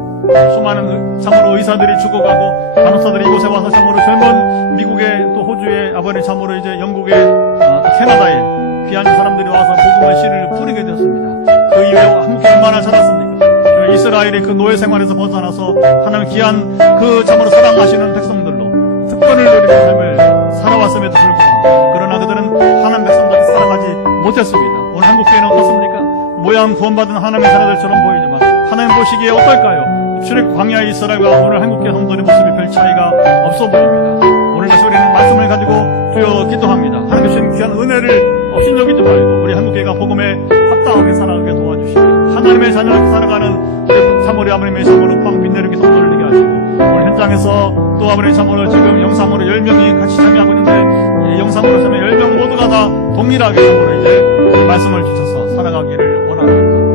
수많은 참으로 의사들이 죽어가고 간호사들이 이곳에 와서 참으로 젊은 미국의 또 호주의 아버지 참으로 이제 영국의 캐나다에 귀한 사람들이 와서 복음의 씨를 뿌리게 되었습니다. 그 이후에 한국에 얼마나 살았습니까? 이스라엘의 그 노예 생활에서 벗어나서 하나님 귀한 그 참으로 사랑하시는 백성들로 특권을 누리는 삶을 살아왔음에도 불구하고 그러나 그들은 하나님 백성들을 사랑하지 못했습니다. 오늘 한국교회는 어떻습니까? 모양 구원받은 하나님의 자녀들처럼 보이지만 하나님 보시기에 어떨까요? 출애굽 광야의 이스라엘과 오늘 한국교회 성도의 모습이 별 차이가 없어 보입니다. 오늘 다시 우리는 말씀을 가지고 주여 기도합니다. 하나님 주신 귀한 은혜를 업신여기지 말고 우리 한국교회가 복음에 합당하게 살아가게 도와주시고 하나님의 자녀로 살아가는 참으로 아버님의 참으로 빵 빛내리게 성도를 되게 하시고 오늘 현장에서 또 아버님 참으로 지금 영상으로 10명이 같이 참여하고 있는데 이 영상으로 참여 10명 모두가 다 동일하게 참으로 이제 말씀을 주셔서 살아가기를 원합니다.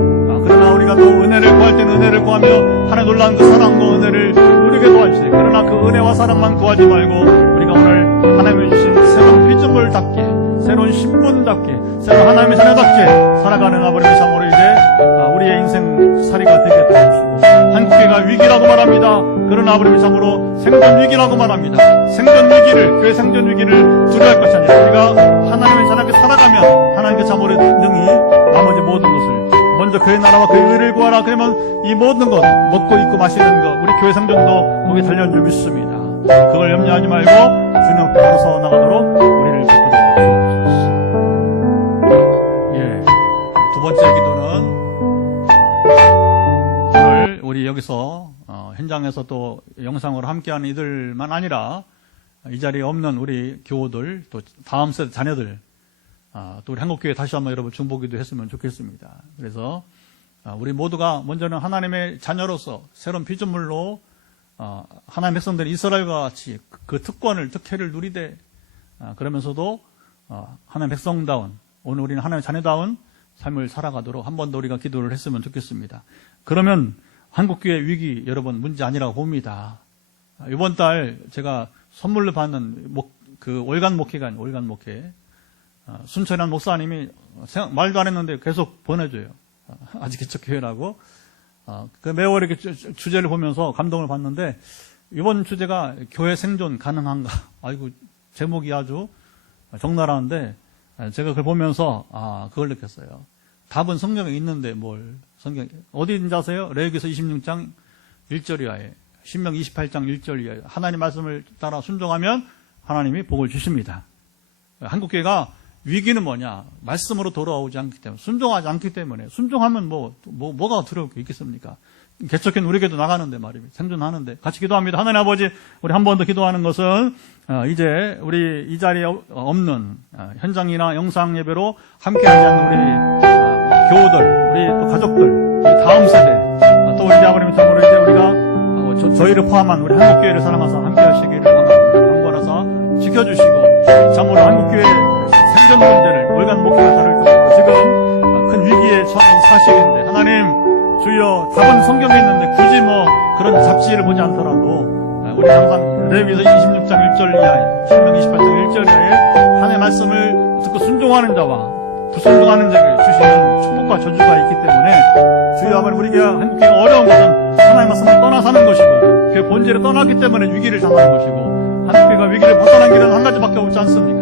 그러나 우리가 또 은혜를 구할 때는 은혜를 구하며 하나님 놀라운 그 사랑과 은혜를 누리게 도와주세요. 그러나 그 은혜와 사랑만 구하지 말고 우리가 오늘 하나님이 주신 새로운 피조물답게 새로운 신분답게 새로운 하나님의 자녀답게 살아가는 아버님의 참으로 이제 우리의 인생 살이가 되게 도와주시고 한국교회가 위기라고 말합니다. 그러나 아버님의 참으로 생존 위기라고 말합니다. 생존 위기를 교회 생존 위기를 두려워할 것이 아니라 우리가 하나님의 자녀답게 살아가면 하나님께 참으로 능히 나머지 모든 것을 먼저 그의 나라와 그의 의를 구하라. 그러면 이 모든 것 먹고 입고 마시는 것 우리 교회 생존도 거기에 달려있는 줄 믿습니다. 그걸 염려하지 말고 주님 앞에 바로 서 나가도록 우리를 붙들어 주옵소서. 두 번째 기도는 오늘 우리 여기서 현장에서 또 영상으로 함께하는 이들만 아니라 이 자리에 없는 우리 교우들 또 다음 세대 자녀들 또 우리 한국교회 다시 한번 여러분 중보기도 했으면 좋겠습니다. 그래서 우리 모두가 먼저는 하나님의 자녀로서 새로운 피조물로 하나님의 백성들이 이스라엘과 같이 그 특권을 특혜를 누리되 그러면서도 하나님의 백성다운 오늘 우리는 하나님의 자녀다운 삶을 살아가도록 한 번 더 우리가 기도를 했으면 좋겠습니다. 그러면 한국교회 위기 여러분 문제 아니라고 봅니다. 이번 달 제가 선물로 받는 그 월간 목회가 월간 목회 순천한 목사님이 말도 안 했는데 계속 보내줘요. 아직 개척교회라고. 그 매월 이렇게 주제를 보면서 감동을 받는데 이번 주제가 교회 생존 가능한가? 아이고 제목이 아주 적나라한데 제가 그걸 보면서 그걸 느꼈어요. 답은 성경에 있는데 뭘 성경 어디인지 아세요? 레위기서 26장 1절 이하에 신명 28장 1절 이하에 하나님 말씀을 따라 순종하면 하나님이 복을 주십니다. 한국교회가 위기는 뭐냐? 말씀으로 돌아오지 않기 때문에 순종하지 않기 때문에 순종하면 뭐가 두려울 게 있겠습니까? 개척교회는 우리에게도 나가는데 말입니다. 생존하는데 같이 기도합니다. 하나님 아버지 우리 한 번 더 기도하는 것은 이제 우리 이 자리에 없는 현장이나 영상 예배로 함께하지 않는 우리 교우들 우리 또 가족들 우리 다음 세대 또 우리 아버님 참으로 이제 우리가 저희를 포함한 우리 한국교회를 사랑하사 함께하시기를 원합니다. 한번하사 지켜주시고 참으로 한국교회 생존 문제를 월간 목회가 다룰 정도로 지금 큰 위기에 처한 사실인데 하나님 주여 답은 성경에 있는데 굳이 그런 잡지를 보지 않더라도 우리 항상 레위기서 26장 1절 이하에 신명 28장 1절 이하에 하나님의 말씀을 듣고 순종하는 자와 불순종하는 자에게 주시는 축복과 저주가 있기 때문에 주여 아버지 우리가 한국교회가 어려운 것은 하나님의 말씀을 떠나 사는 것이고 그 본질을 떠났기 때문에 위기를 당하는 것이고 한국교회가 위기를 벗어난 길은 한 가지밖에 없지 않습니까?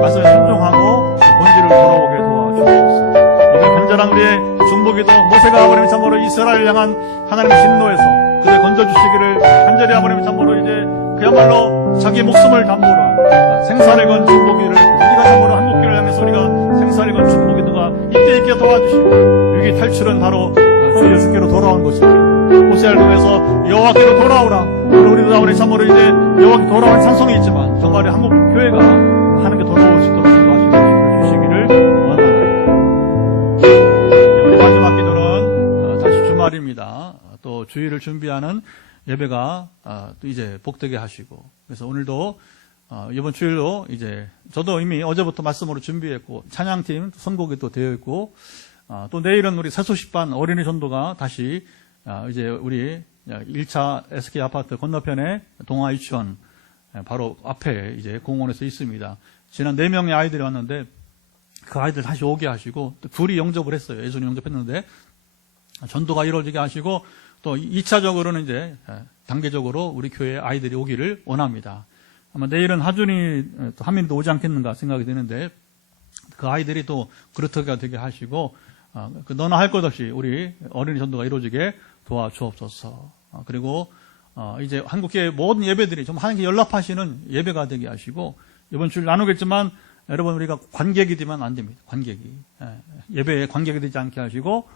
말씀에 순종하고 본질을 돌아오게 도와주옵소서. 이번 간절한 우리의 중보기도 모세가 아버님 참으로 이스라엘을 향한 하나님의 진노에서 그들 건져주시기를 간절히 아버님 참으로 이제 그야말로 자기 목숨을 담보로 생사를 건 중보기를 우리가 참으로 한국교회를 향해서 우리가 생사를 건 중보기도가 이때 있게 도와주시고 위기 탈출은 바로 주 예수께로 돌아온 것입니다. 호세아를 통해서 여호와께로 돌아오라. 오늘 우리도 아버님 참으로 이제 여호와께 돌아오는 찬송이 있지만 정말 한국 교회가 하나님께 돌아올 수 있도록 인도하시고 주시기를 원합니다. 우리 마지막 기도는 다시 주말입니다. 또 주일을 준비하는 예배가 또 이제 복되게 하시고 그래서 오늘도 이번 주일로 이제 저도 이미 어제부터 말씀으로 준비했고 찬양팀 선곡이 또 되어 있고 또 내일은 우리 새소식반 어린이 전도가 다시 이제 우리 1차 SK 아파트 건너편에 동아 유치원 바로 앞에 이제 공원에서 있습니다. 지난 4명의 아이들이 왔는데 그 아이들 다시 오게 하시고 또 둘이 영접을 했어요. 예전에 영접했는데 전도가 이루어지게 하시고 또 2차적으로는 이제 단계적으로 우리 교회 아이들이 오기를 원합니다. 아마 내일은 하준이 또 하민도 오지 않겠는가 생각이 드는데 그 아이들이 또 그렇게 되게 하시고 너나 할 것 없이 우리 어린이 전도가 이루어지게 도와주옵소서. 그리고 이제 한국교회 모든 예배들이 좀 하나님께 연락하시는 예배가 되게 하시고 이번 주일 나누겠지만 여러분 우리가 관객이 되면 안 됩니다. 관객이 예배에 관객이 되지 않게 하시고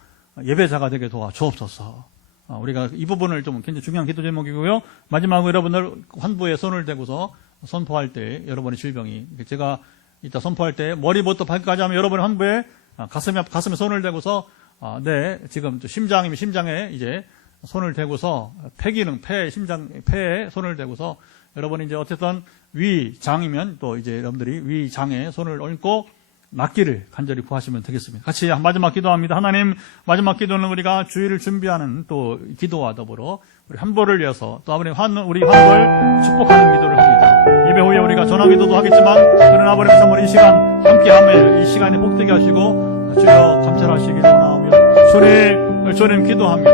예배자가 되게 도와주옵소서. 우리가 이 부분을 좀 굉장히 중요한 기도 제목이고요. 마지막으로 여러분들 환부에 손을 대고서 선포할 때 여러분의 질병이 제가 이따 선포할 때 머리부터 발끝까지 하면 여러분의 환부에 가슴에 손을 대고서 지금 심장에 이제 손을 대고서 폐에 손을 대고서 여러분이 이제 어쨌든 위장이면 또 이제 여러분들이 위장에 손을 얹고 낫기를 간절히 구하시면 되겠습니다. 같이 마지막 기도합니다. 하나님, 마지막 기도는 우리가 주일을 준비하는 또 기도와 더불어 우리 환부를 위해서 또 아버님 우리 환부를 축복하는 기도를 합니다. 예배 후에 우리가 전화 기도도 하겠지만 그러나 아버님 정말 이 시간 함께함에 이 시간에 복되게 하시고 주여 감찰하시기를 원하오며 주님 기도합니다.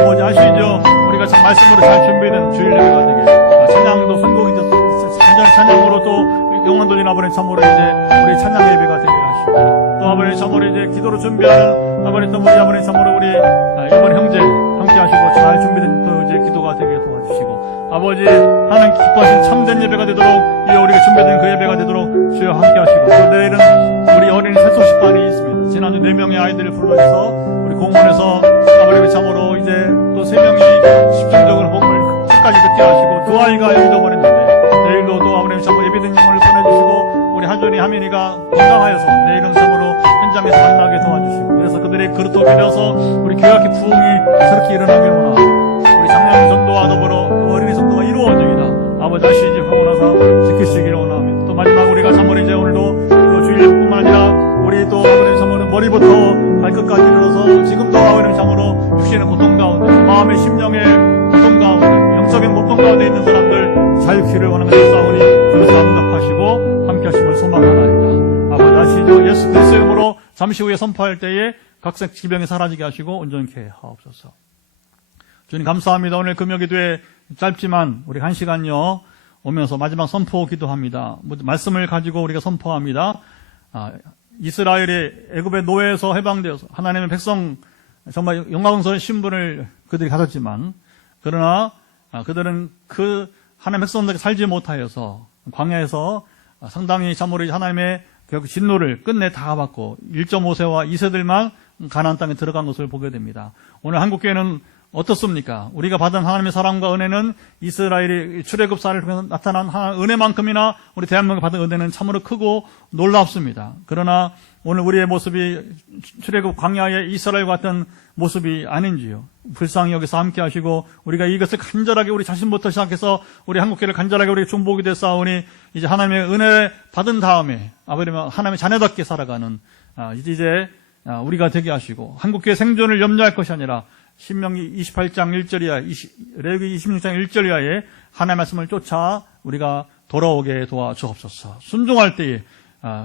아버지 아시죠? 우리가 참 말씀으로 잘 준비된 주일 예배가 되게 찬양도 선곡이 찬양으로 또 영원 돌린 아버님 참으로 이제 우리 찬양 예배가 되게 하시고 또 아버님 참으로 이제 기도로 준비하는 아버님 또 우리 아버님 참으로 우리 이번 형제 함께 하시고 잘 준비된 또 이제 기도가 되게 도와주시고 아버지 하나님 기뻐하신 참된 예배가 되도록 우리가 준비된 그 예배가 되도록 주여 함께 하시고 또 내일은 우리 어린이 새소식반이 있습니다. 지난주 4명의 아이들을 불러서 우리 공원에서 아버님 참으로 이제 또 3명이 집중적으로 복음을 끝까지 듣게 하시고 두 아이가 잊어버렸는데 내일도 또 아버님 참으로 예비된 영혼을 보내주시고 우리 하준이 하민이가 건강하여서 내일은 참으로 현장에서 만나게 도와주시고 그래서 그들의 그릇도 빌어서 우리 교회학교 부흥이 새롭게 일어나기를 원하고 우리 작년 전도와 더불어 어린이 전도가 이루어지기다 아버지 아시지 하고 나서 지키시기를 원합니다. 또 마지막 우리가 참으로 이제 오늘도 주일뿐만 아니라 우리 또 아버님 참으로 머리부터 발끝까지 이르러서 지금도 아버님 참으로 육신의 고통 가운데 마음의 심령의 고통 가운데 영적인 고통 가운데 있는 사람들 자유키를 원하는 싸우니 그래서 응답하시고 함께 하심을 소망하나이다. 아버지 아시죠? 예수 그리스도의 이름으로 잠시 후에 선포할 때에 각색 질병이 사라지게 하시고 온전케 하옵소서. 주님 감사합니다. 오늘 금요기도에 짧지만 우리 1시간요 오면서 마지막 선포 기도합니다. 말씀을 가지고 우리가 선포합니다. 이스라엘이 애굽의 노예에서 해방되어서 하나님의 백성 정말 영광스러운 신분을 그들이 가졌지만 그러나 그들은 그 하나님의 백성들에게 살지 못하여서 광야에서 상당히 참으로 하나님의 결국 진노를 끝내 다 받고 1.5세와 2세들만 가나안 땅에 들어간 것을 보게 됩니다. 오늘 한국교회는 어떻습니까? 우리가 받은 하나님의 사랑과 은혜는 이스라엘이 출애굽사를 통해서 나타난 은혜만큼이나 우리 대한민국이 받은 은혜는 참으로 크고 놀랍습니다. 그러나 오늘 우리의 모습이 출애굽 광야의 이스라엘과 같은 모습이 아닌지요. 불쌍히 여기서 함께 하시고 우리가 이것을 간절하게 우리 자신부터 시작해서 우리 한국교회를 간절하게 우리 중보기 되사오니 이제 하나님의 은혜 받은 다음에 아버님 하나님의 자녀답게 살아가는 이제 우리가 되게 하시고 한국교회 생존을 염려할 것이 아니라 신명기 28장 1절이야, 레위기 26장 1절이야에 하나님의 말씀을 쫓아 우리가 돌아오게 도와주옵소서. 순종할 때에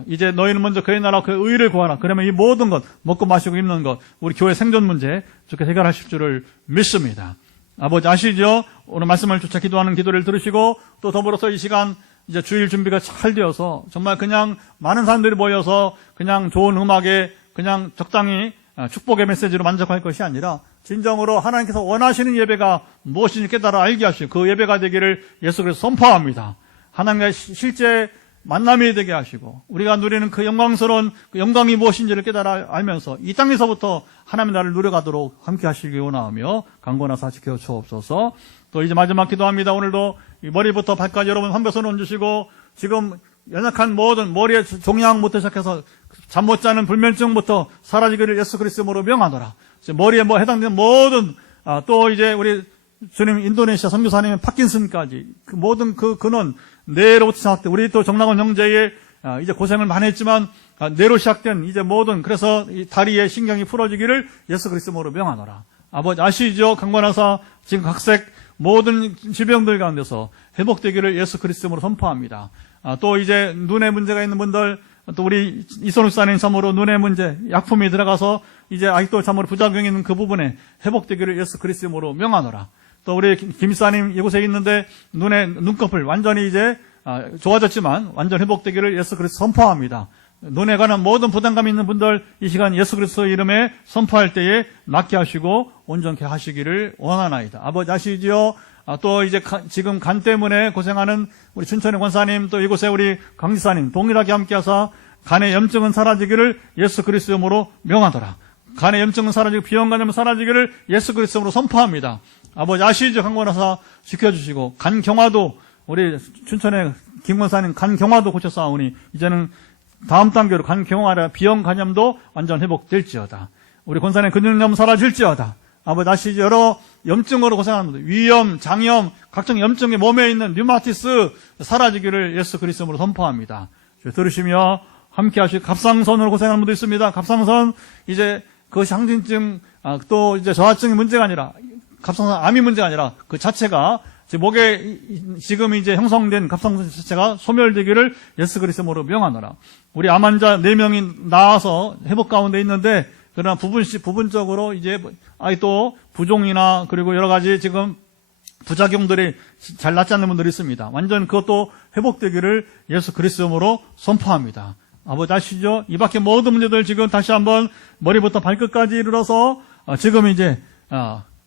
이제 너희는 먼저 그의 나라 그의 의를 구하라. 그러면 이 모든 것 먹고 마시고 입는 것 우리 교회 생존 문제 좋게 해결하실 줄을 믿습니다. 아버지 아시죠? 오늘 말씀을 쫓아 기도하는 기도를 들으시고 또 더불어서 이 시간 이제 주일 준비가 잘 되어서 정말 그냥 많은 사람들이 모여서 그냥 좋은 음악에 그냥 적당히 축복의 메시지로 만족할 것이 아니라 진정으로 하나님께서 원하시는 예배가 무엇인지 깨달아 알게 하시고 그 예배가 되기를 예수 그리스도 선포합니다. 하나님과 실제 만남이 되게 하시고 우리가 누리는 그 영광스러운 그 영광이 무엇인지를 깨달아 알면서 이 땅에서부터 하나님의 나라를 누려가도록 함께 하시기 원하며 강권하사 지켜 주옵소서. 또 이제 마지막 기도합니다. 오늘도 머리부터 발까지 여러분 환배손 얹으시고 지금 연약한 모든 머리에 종양부터 시작해서 잠 못 자는 불면증부터 사라지기를 예수 그리스도로 명하노라. 머리에 해당되는 모든 또 이제 우리 주님 인도네시아 선교사님의 파킨슨까지 그 모든 그 근원 뇌로부터 시작된 우리 또 정락원 형제의 이제 고생을 많이 했지만 뇌로 시작된 이제 모든 그래서 이 다리의 신경이 풀어지기를 예수 그리스도로 명하노라. 아버지 아시죠? 강권하사 지금 각색 모든 질병들 가운데서 회복되기를 예수 그리스도로 선포합니다. 또 이제 눈에 문제가 있는 분들 또 우리 이선우 사님 참으로 눈에 문제 약품이 들어가서 이제 아직도 참으로 부작용이 있는 그 부분에 회복되기를 예수 그리스도로 명하노라. 또 우리 김사님 이곳에 있는데 눈에 눈꺼풀 완전히 이제 좋아졌지만 완전 회복되기를 예수 그리스도 선포합니다. 눈에 관한 모든 부담감 있는 분들 이 시간 예수 그리스도 이름에 선포할 때에 낫게 하시고 온전케 하시기를 원하나이다. 아버지 아시지요? 또 이제 지금 간 때문에 고생하는 우리 춘천의 권사님 또 이곳에 우리 강지사님 동일하게 함께하사 간의 염증은 사라지기를 예수 그리스도 이름으로 명하더라. 간의 염증은 사라지고 비형간염은 사라지기를 예수 그리스도 이름으로 선포합니다. 아버지 아시죠? 강권하사 지켜주시고 간경화도 우리 춘천의 김권사님 간경화도 고쳐싸우니 이제는 다음 단계로 간경화라 비형간염도 완전 회복될지어다. 우리 권사님 근육염 사라질지어다. 아버지 아시죠? 여러 염증으로 고생하는 분들 위염, 장염, 각종 염증이 몸에 있는 류마티스 사라지기를 예수 그리스도로 선포합니다. 들으시며 함께 하실 갑상선으로 고생하는 분도 있습니다. 갑상선 이제 그것이 항진증 또 이제 저하증이 문제가 아니라 갑상선 암이 문제가 아니라 그 자체가 목에 지금 이제 형성된 갑상선 자체가 소멸되기를 예수 그리스도로 명하노라. 우리 암 환자 4명이 나와서 회복 가운데 있는데 그러나 부분적으로 이제 또 부종이나 그리고 여러 가지 지금 부작용들이 잘 낫지 않는 분들이 있습니다. 완전 그것도 회복되기를 예수 그리스도로 선포합니다. 아버지 아시죠? 이 밖에 모든 문제들 지금 다시 한번 머리부터 발끝까지 이르러서 지금 이제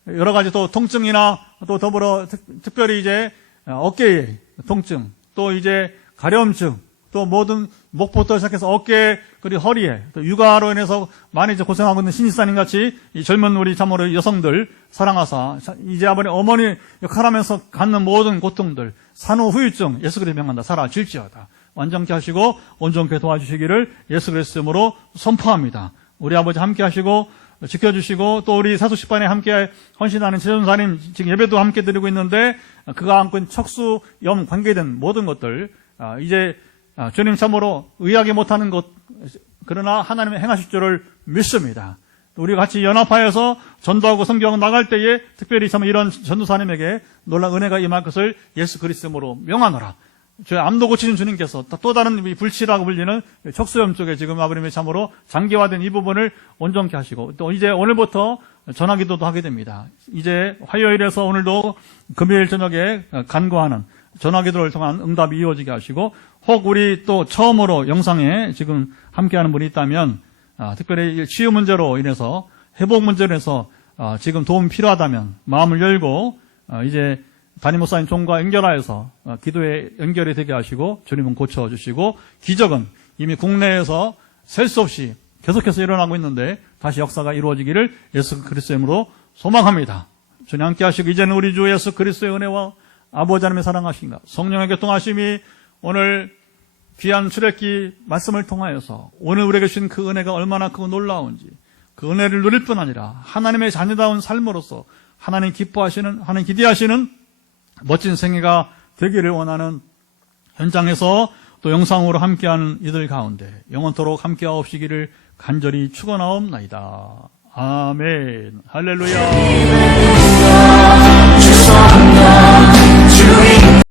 여러 가지 또 통증이나 또 더불어 특별히 이제 어깨의 통증 또 이제 가려움증 또 모든 목부터 시작해서 어깨 그리고 허리에 또 육아로 인해서 많이 이제 고생하고 있는 신입사님 같이 이 젊은 우리 참으로 여성들 사랑하사 이제 어머니 역할하면서 갖는 모든 고통들 산후 후유증 예수 그리스도 명한다 사라질지어다. 완전케 하시고 온전케 도와주시기를 예수 그리스도로 선포합니다. 우리 아버지 함께 하시고 지켜주시고 또 우리 사수식반에 함께 헌신하는 최전사님 지금 예배도 함께 드리고 있는데 그가 안고 있는 척수염 관계된 모든 것들 이제 주님 참으로 의하게 못하는 것 그러나 하나님의 행하실 줄을 믿습니다. 우리 같이 연합하여서 전도하고 성경 나갈 때에 특별히 참 이런 전도사님에게 놀라운 은혜가 임할 것을 예수 그리스도로 명하노라. 저희 암도 고치신 주님께서 또 다른 불치라고 불리는 척수염 쪽에 지금 아버님의 참으로 장기화된 이 부분을 온전케 하시고 또 이제 오늘부터 전화기도도 하게 됩니다. 이제 화요일에서 오늘도 금요일 저녁에 간구하는 전화기도를 통한 응답이 이루어지게 하시고 혹 우리 또 처음으로 영상에 지금 함께하는 분이 있다면 특별히 치유 문제로 인해서 회복 문제로 인해서 지금 도움이 필요하다면 마음을 열고 이제 담임 목사님 종과 연결하여서 기도에 연결이 되게 하시고 주님은 고쳐주시고 기적은 이미 국내에서 셀 수 없이 계속해서 일어나고 있는데 다시 역사가 이루어지기를 예수 그리스도의 이름으로 소망합니다. 주님 함께 하시고 이제는 우리 주 예수 그리스도의 은혜와 아버지 하나님의 사랑하신가 성령의 교통하심이 오늘 귀한 출애기 말씀을 통하여서 오늘 우리에게 주신 그 은혜가 얼마나 크고 놀라운지 그 은혜를 누릴 뿐 아니라 하나님의 자녀다운 삶으로서 하나님 기뻐하시는 하나님 기대하시는 멋진 생애가 되기를 원하는 현장에서 또 영상으로 함께하는 이들 가운데 영원토록 함께하옵시기를 간절히 축원하옵나이다. 아멘. 할렐루야.